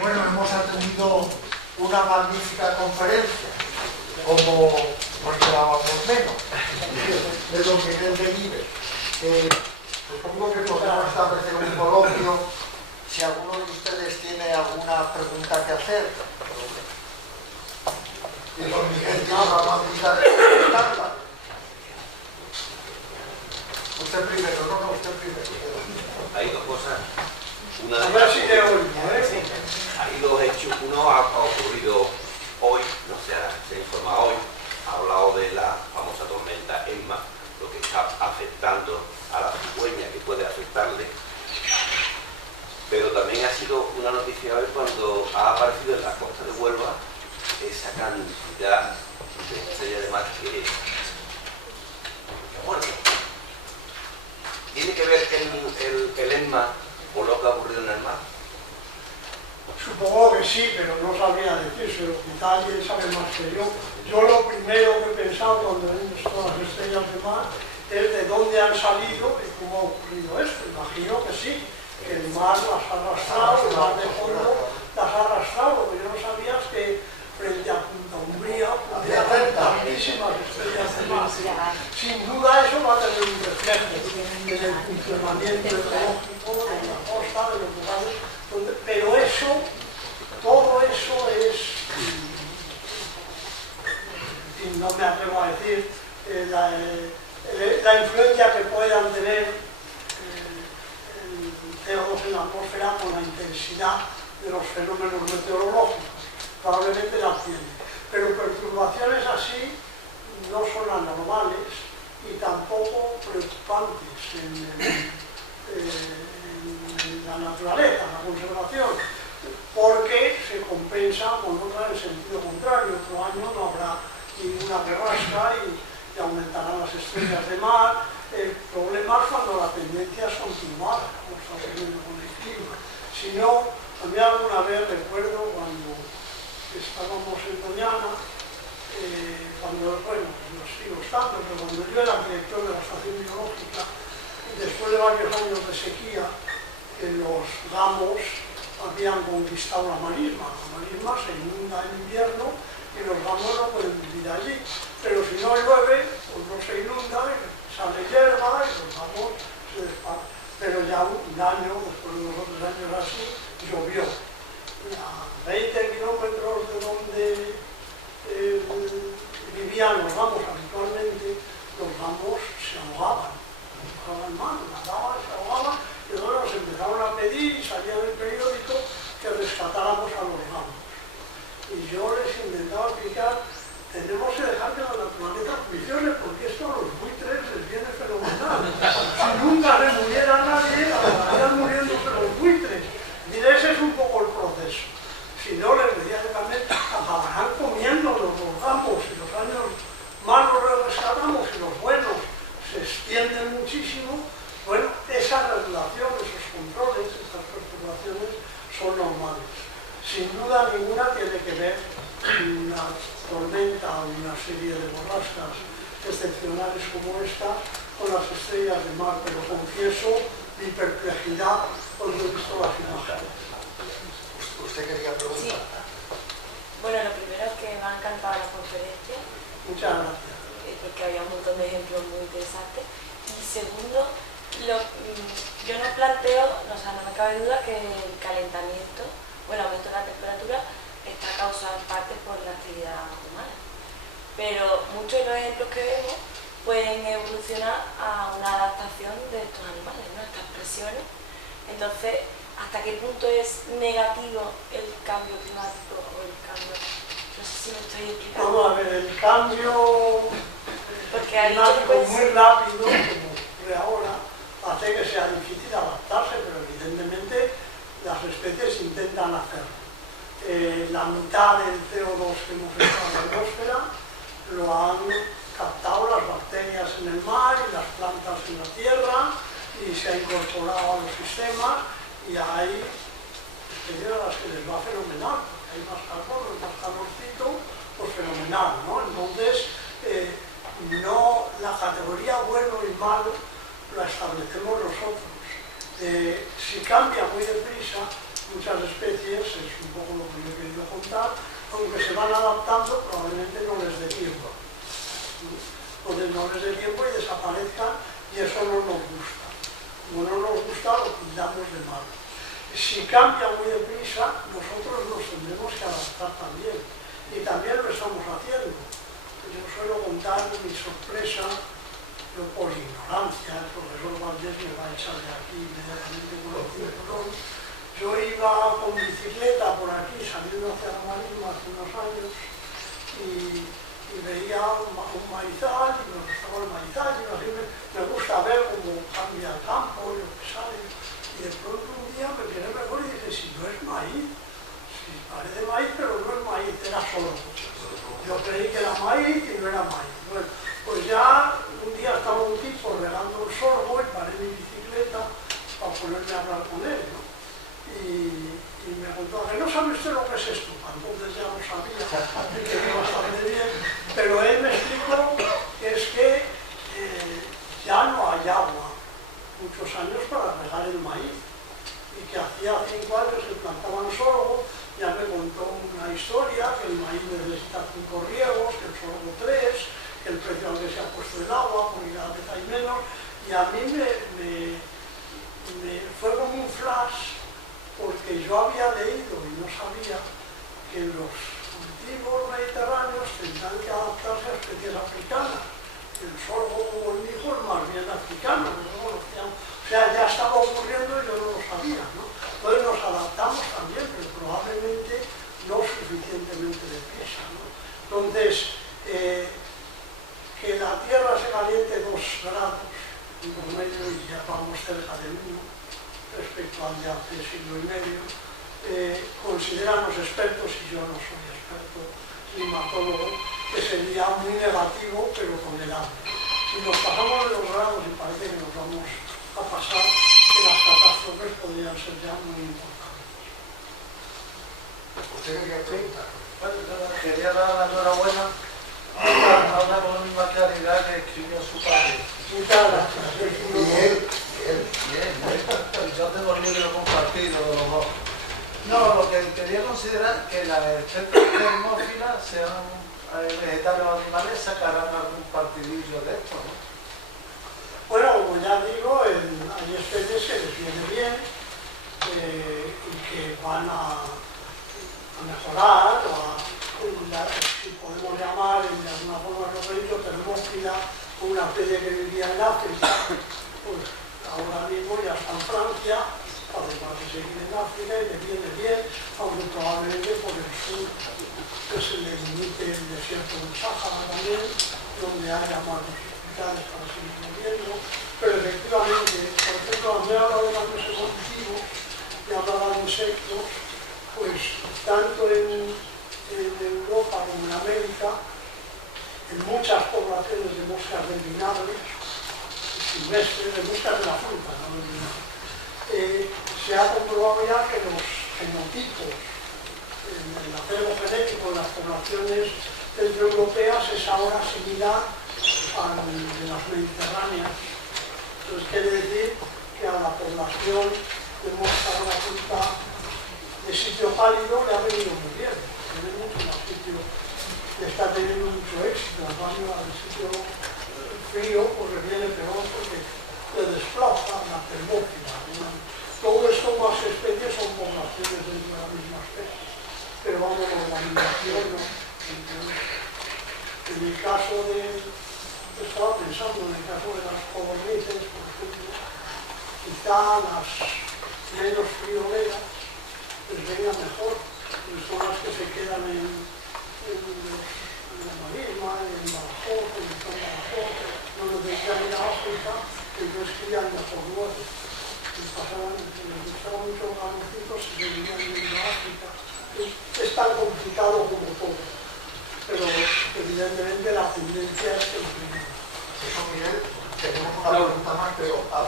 Bueno, hemos atendido una magnífica conferencia, como nos quedábamos menos, de don Miguel de Vives. Supongo que podrán establecer un coloquio si alguno de ustedes tiene alguna pregunta que hacer. Y don Miguel tiene la amabilidad de contestarla. Usted primero, no, usted primero. Hay dos cosas. Una A ver si te oigo, Hay dos hechos. Uno ha ocurrido hoy, no se ha informado hoy, ha hablado de la famosa tormenta Emma, lo que está afectando a la cigüeña, que puede afectarle. Pero también ha sido una noticia hoy cuando ha aparecido en la costa de Huelva esa cantidad de estrellas de mar que muerto. ¿Tiene que ver el Emma con lo que ha ocurrido en el mar? Supongo que sí, pero no sabría decírselo, quizá alguien sabe más que yo. Yo lo primero que he pensado cuando he visto las estrellas de mar es de dónde han salido y cómo ha ocurrido esto. Imagino que sí, que el mar las ha arrastrado, el mar de fondo las ha arrastrado. Lo que yo no sabía es que frente a Punta Umbría podría haber tantísimas estrellas de mar. Sin duda eso va a tener un reflejo en el funcionamiento ecológico de la costa, de los lugares donde... Pero eso, todo eso es, y no me atrevo a decir, la influencia que puedan tener el CO2 en la atmósfera con la intensidad de los fenómenos meteorológicos. Probablemente la tiene. Pero perturbaciones así no son anormales y tampoco preocupantes en la naturaleza, en la conservación, porque se compensa con otra en sentido contrario. Otro año no habrá ninguna borrasca y aumentarán las estrellas de mar. El problema es cuando la tendencia es continuada, como está ocurriendo con el clima. Si no, a mí alguna vez recuerdo cuando estábamos en Doñana, bueno, no sigo estando, pero cuando yo era director de la estación biológica, después de varios años de sequía, los gamos habían conquistado la marisma. La marisma se inunda en invierno y los gamos no pueden vivir allí. Pero si no llueve, pues no se inunda, sale hierba y los gamos se desparten. Pero ya un año, después de 2 o 3 años así, llovió. A 20 kilómetros de donde vivían los gamos habitualmente, los gamos se ahogaban mal, nadaban, se ahogaban, y luego nos empezaron a pedir y salía en el periódico que rescatáramos a los gamos. Y yo les intentaba explicar, tenemos que dejar que la naturaleza funcione, porque esto a los buitres les viene fenomenal. Si nunca se muriera nadie, acabarían muriéndose los buitres. Y ese es un poco el proceso. Si no, les decía que también acabarán comiéndonos los gamos, y los años malos los rescatamos y los buenos se extienden muchísimo. Bueno, esa regulación, esos controles, estas perturbaciones son normales. Sin duda ninguna tiene que ver una tormenta o una serie de borrascas excepcionales como esta con las estrellas de mar, pero confieso mi perplejidad cuando he visto las imágenes. ¿Usted quería preguntar? Sí. Bueno, lo primero es que me ha encantado la conferencia. Muchas gracias. Porque había un montón de ejemplos muy interesantes. Y segundo, yo no planteo, o sea, no me cabe duda que el calentamiento o el aumento de la temperatura está causado en parte por la actividad humana. Pero muchos de los ejemplos que vemos pueden evolucionar a una adaptación de estos animales, ¿no? Estas emisiones. Entonces, ¿hasta qué punto es negativo el cambio climático o el cambio? No sé si me estoy explicando. Vamos a ver, el cambio climático muy rápido, como ocurre ahora, hace que sea difícil adaptarse, pero evidentemente las especies intentan hacerlo. La mitad del CO2 que hemos echado en la atmósfera lo han captado las bacterias en el mar y las plantas en la tierra, y se ha incorporado a los sistemas, y hay especies a las que les va fenomenal, porque hay más carbono, más calorcito, pues fenomenal, ¿no? Entonces, no, la categoría bueno y malo la establecemos nosotros. Si cambia muy deprisa, muchas especies, es un poco lo que yo he querido contar, aunque se van adaptando, probablemente no les dé tiempo. Entonces no les dé tiempo y desaparezcan, y eso no nos gusta. Como no nos gusta, lo pintamos de malo. Si cambia muy deprisa, nosotros nos tendremos que adaptar también. Y también lo estamos haciendo. Yo suelo contar mi sorpresa, no por ignorancia, el profesor Valdés me va a echar de aquí inmediatamente con el cinturón. Yo iba con bicicleta por aquí, saliendo hacia la Marisma hace unos años, y veía un maizal, y me gustaba el maizal, y así me gusta ver cómo cambia el campo y lo que sale. Y de pronto un día me quedé mejor y dije, si no es maíz, si parece maíz, pero no es maíz, era sorgo. Yo creí que era maíz y no era maíz. Bueno, pues ya un día estaba un tipo regando el sorgo y paré mi bicicleta para ponerme a hablar con él, ¿no? Y me contó que no sabe usted lo que es esto. Entonces ya lo sabía, y que iba bastante bien, pero él me explicó que es que ya no hay agua muchos años para regar el maíz, y que hacía 5 años que plantaban sorgo. Ya me contó una historia, que el maíz necesita 5 riegos, que el sorgo 3, que el precio al que se ha puesto el agua, porque cada vez hay menos, y a mí me fue como un flash, porque yo había leído y no sabía que los cultivos mediterráneos tendrán que adaptarse a especies africanas. El sorgo, como él dijo, es más bien africano, ¿no? O sea, ya estaba ocurriendo y yo no lo sabía, ¿no? Entonces nos adaptamos también, pero probablemente no suficientemente deprisa, ¿no? Entonces, que la Tierra se caliente 2 grados por medio, y ya vamos cerca del 1 respecto al de hace siglo y medio, consideran los expertos, y yo no soy experto climatólogo, que sería muy negativo, pero tolerable. Si nos pasamos de los grados, y parece que nos vamos a pasar, que las catástrofes podrían ser ya muy importantes. ¿Usted quería preguntar? Bueno, quería dar la enhorabuena, habla con la misma claridad que escribió su padre. Muchas gracias. Bien. Yo tengo libros compartidos de los dos. No, lo que quería considerar que las especies termófilas, sean vegetales o animales, sacarán algún partidillo de esto, ¿no? Bueno, como ya digo, hay especies que les viene bien y que van a mejorar, si podemos llamar de alguna forma, lo que he dicho, termófila, una especie que vivía en África, pues ahora mismo ya está en Francia, además de seguir en África, y le viene bien, aunque probablemente por el sur que se le limite el desierto del Sáhara también, donde haya más dificultades para seguir viviendo. Pero efectivamente, por ejemplo, cuando he hablado de la mesa de cultivos y hablaba de insectos, pues tanto en Europa como en América, en muchas poblaciones de moscas del vinagre, silvestres, de moscas de la fruta, no del vinagre, se ha comprobado ya que los genotipos, el acervo genético de las poblaciones centroeuropeas es ahora similar al de las mediterráneas. Entonces quiere decir que a la población de mosca de la fruta de sitio cálido le ha venido muy bien. Tiene mucho más sitio, le está teniendo mucho éxito. En cambio, al sitio frío, pues le viene peor porque le desplaza la termófila. Todo esto más especies son poblaciones dentro de la misma especie. Pero vamos, la organización no. En el caso de, estaba pensando en el caso de las codornices, por ejemplo, quizá quizá las menos frioleras les venga mejor, son las que se quedan en la Marisma, en Badajoz, en Badajoz, no necesitan ir a África, entonces crían mejor luego. Les gustaba mucho los granocitos y se venían yendo a África. Es tan complicado como todo, pero evidentemente la tendencia es que Eso, Miguel, tenemos una pregunta más, pero a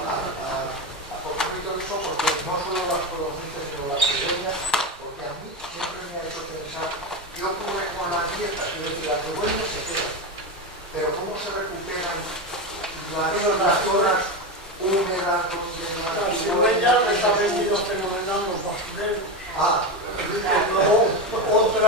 propósito de eso, porque no solo las codornices, sino las pequeñas, porque a mí siempre me ha hecho pensar qué ocurre con las dietas, es decir, las de vuelven se quedan, pero cómo se recuperan las zonas húmedas donde no hay... las cigüeñas les ha venido fenomenal los basureros. Luego, otro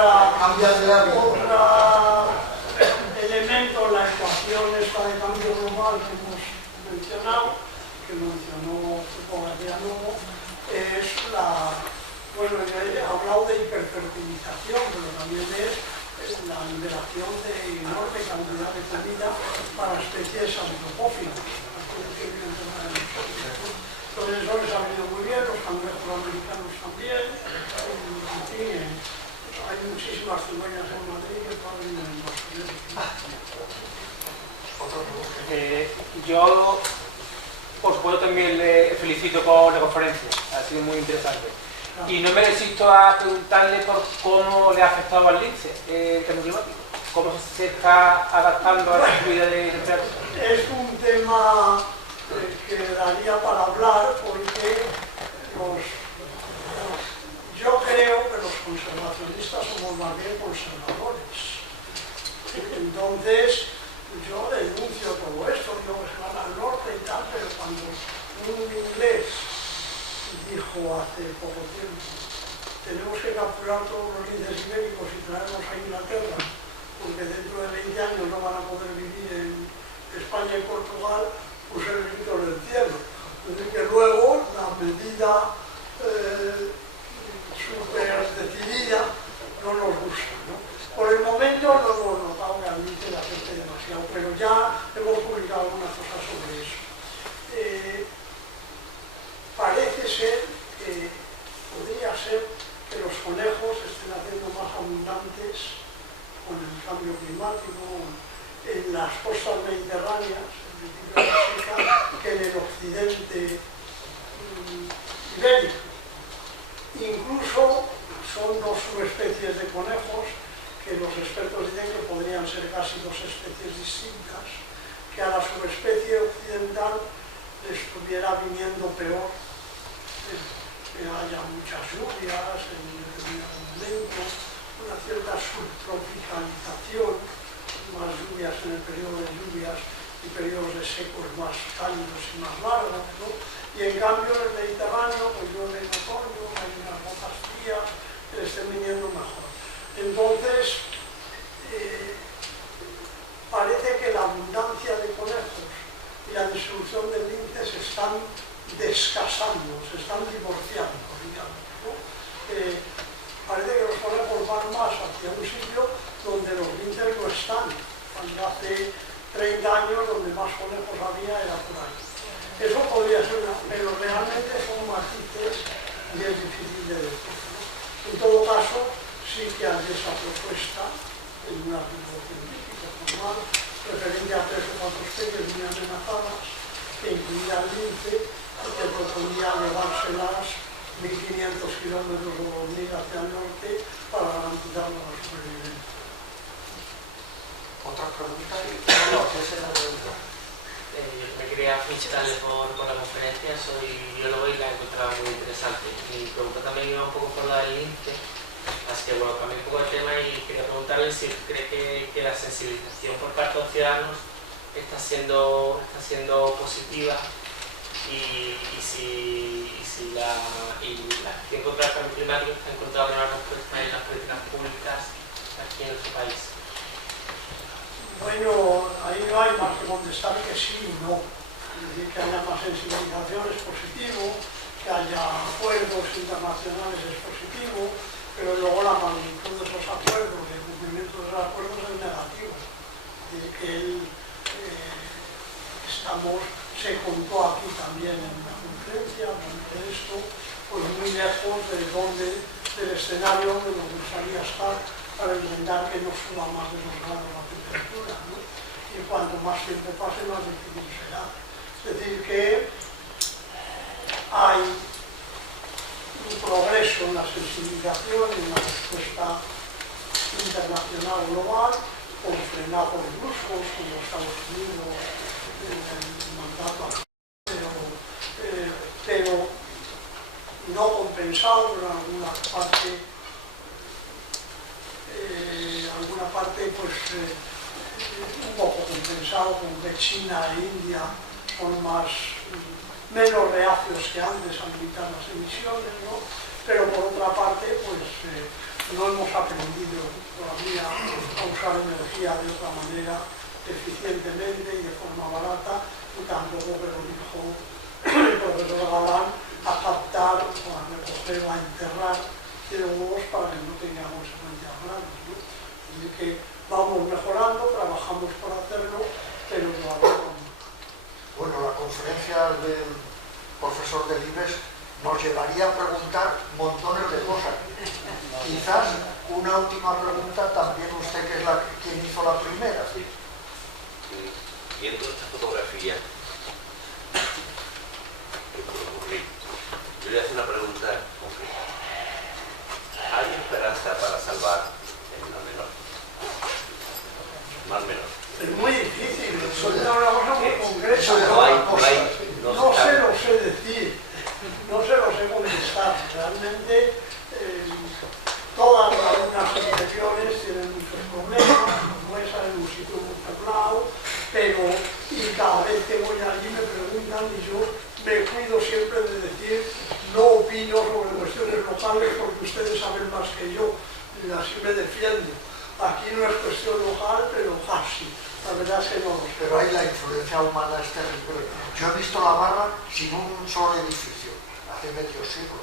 elemento en la ecuación esta de cambio global que hemos mencionado, que mencionó Gardiano, es bueno, yo he hablado de hiperfertilización, pero también es la liberación de enorme cantidad de comida para especies antropófilas. Entonces eso les ha venido muy bien, los cangrejos americanos también, en fin, hay muchísimas cigüeñas en Madrid que pueden ir en los yo, por supuesto, también le felicito por la conferencia, ha sido muy interesante. Y no me resisto a preguntarle por cómo le ha afectado al lince el cambio climático, cómo se está adaptando a la subida de temperatura. Es un tema que daría para hablar porque yo creo que los conservacionistas somos más bien conservadores. Entonces, yo denuncio todo esto, digo que se van al norte y tal, pero cuando un inglés dijo hace poco tiempo, tenemos que capturar todos los linces ibéricos y traerlos a Inglaterra, porque dentro de 20 años no van a poder vivir en España y Portugal, pues el grito del cielo. Es decir, que luego la medida súper decidida no nos gusta, ¿no? Por el momento no hemos notado realmente la gente demasiado, pero ya hemos publicado algunas cosas sobre eso. Parece ser que podría ser que los conejos estén haciendo más abundantes con el cambio climático en las costas mediterráneas, que en el occidente ibérico. Incluso son dos subespecies de conejos que los expertos dicen que podrían ser casi dos especies distintas, que a la subespecie occidental le estuviera viniendo peor, que haya muchas lluvias en determinado momento, una cierta subtropicalización, más lluvias en el periodo de lluvias y periodos de secos más cálidos y más largos, ¿no? Y en cambio en el Mediterráneo pues llueve en otoño, hay unas pocas frías que le estén viniendo mejor. Entonces, parece que la abundancia de conejos y la distribución de linces se están descasando, se están divorciando, digamos, ¿no? Parece que los conejos van más hacia un sitio donde los linces no están, cuando hace 30 años donde más conejos había era por ahí. Eso podría ser pero realmente son matices y es difícil de decir, ¿no? En todo caso, sí que hay esa propuesta en un artículo científico formal referente a 3 o 4 especies muy amenazadas que incluía el lince y que proponía llevárselas 1500 kilómetros o 2000 hacia el norte para garantizar la supervivencia. ¿Otra pregunta? No, esa es la pregunta. Yo me quería felicitarle por la conferencia, soy biólogo y la he encontrado muy interesante. Mi pregunta también iba un poco por la del lince, así que bueno, cambié un poco el tema y quería preguntarle si cree que la sensibilización por parte de los ciudadanos está siendo positiva y si la acción contra el cambio climático está encontrando una respuesta en las políticas públicas aquí en nuestro país. Bueno, ahí no hay más que contestar que sí y no. Es decir, que haya más sensibilización es positivo, que haya acuerdos internacionales es positivo, pero luego la magnitud de esos acuerdos y el cumplimiento de esos acuerdos es negativo. Es decir, que estamos se contó aquí también en una conferencia, donde esto, pues muy lejos del escenario donde nos gustaría estar para intentar que no suba más de 2 grados la temperatura, ¿no? Y cuanto más tiempo pase, más difícil será. Es decir, que hay un progreso en la sensibilización y en la respuesta internacional global, con frenados bruscos, como Estados Unidos, el mandato, pero no compensado, pero en alguna parte pues, un poco compensado, con que China e India son menos reacios que antes a limitar las emisiones, ¿no? Pero por otra parte, pues no hemos aprendido todavía a usar energía de otra manera eficientemente y de forma barata, y tampoco, pero dijo el profesor Galán, a captar, a recoger o a enterrar CO2 para que no tenga consecuencias grandes, ¿no? Así que vamos mejorando, trabajamos por hacerlo, pero todavía no. Bueno, la conferencia del profesor Delibes nos llevaría a preguntar montones de cosas. Quizás una última pregunta también usted, que es quien hizo la primera. Sí. Viendo esta fotografía, ¿qué puede ocurrir? Yo le voy a hacer una pregunta concreta. ¿Hay esperanza para salvar el mar menor? Mar menor. Es muy difícil, eso es una cosa muy concreta. No se lo sé decir, no se lo sé contestar. Realmente todas las asociaciones tienen muchos problemas, como esa en un sitio muy poblado, pero y cada vez que voy allí me preguntan y yo me cuido siempre de decir no opino sobre cuestiones locales porque ustedes saben más que yo y así me defiendo. Aquí no es cuestión local, pero casi. La verdad es que no lo sé. Pero ahí la influencia humana es terrible. Yo he visto la Barra sin un solo edificio, hace medio siglo.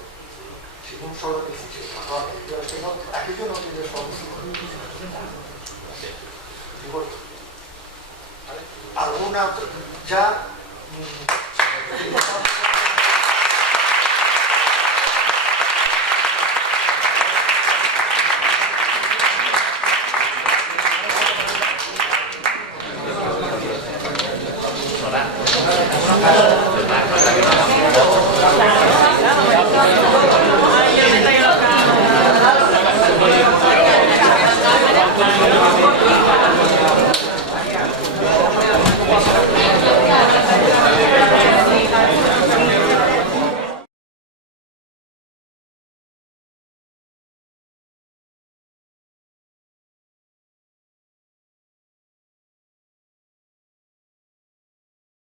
Sin un solo edificio. Aquello no tiene solución. ¿Alguna ya? Hola.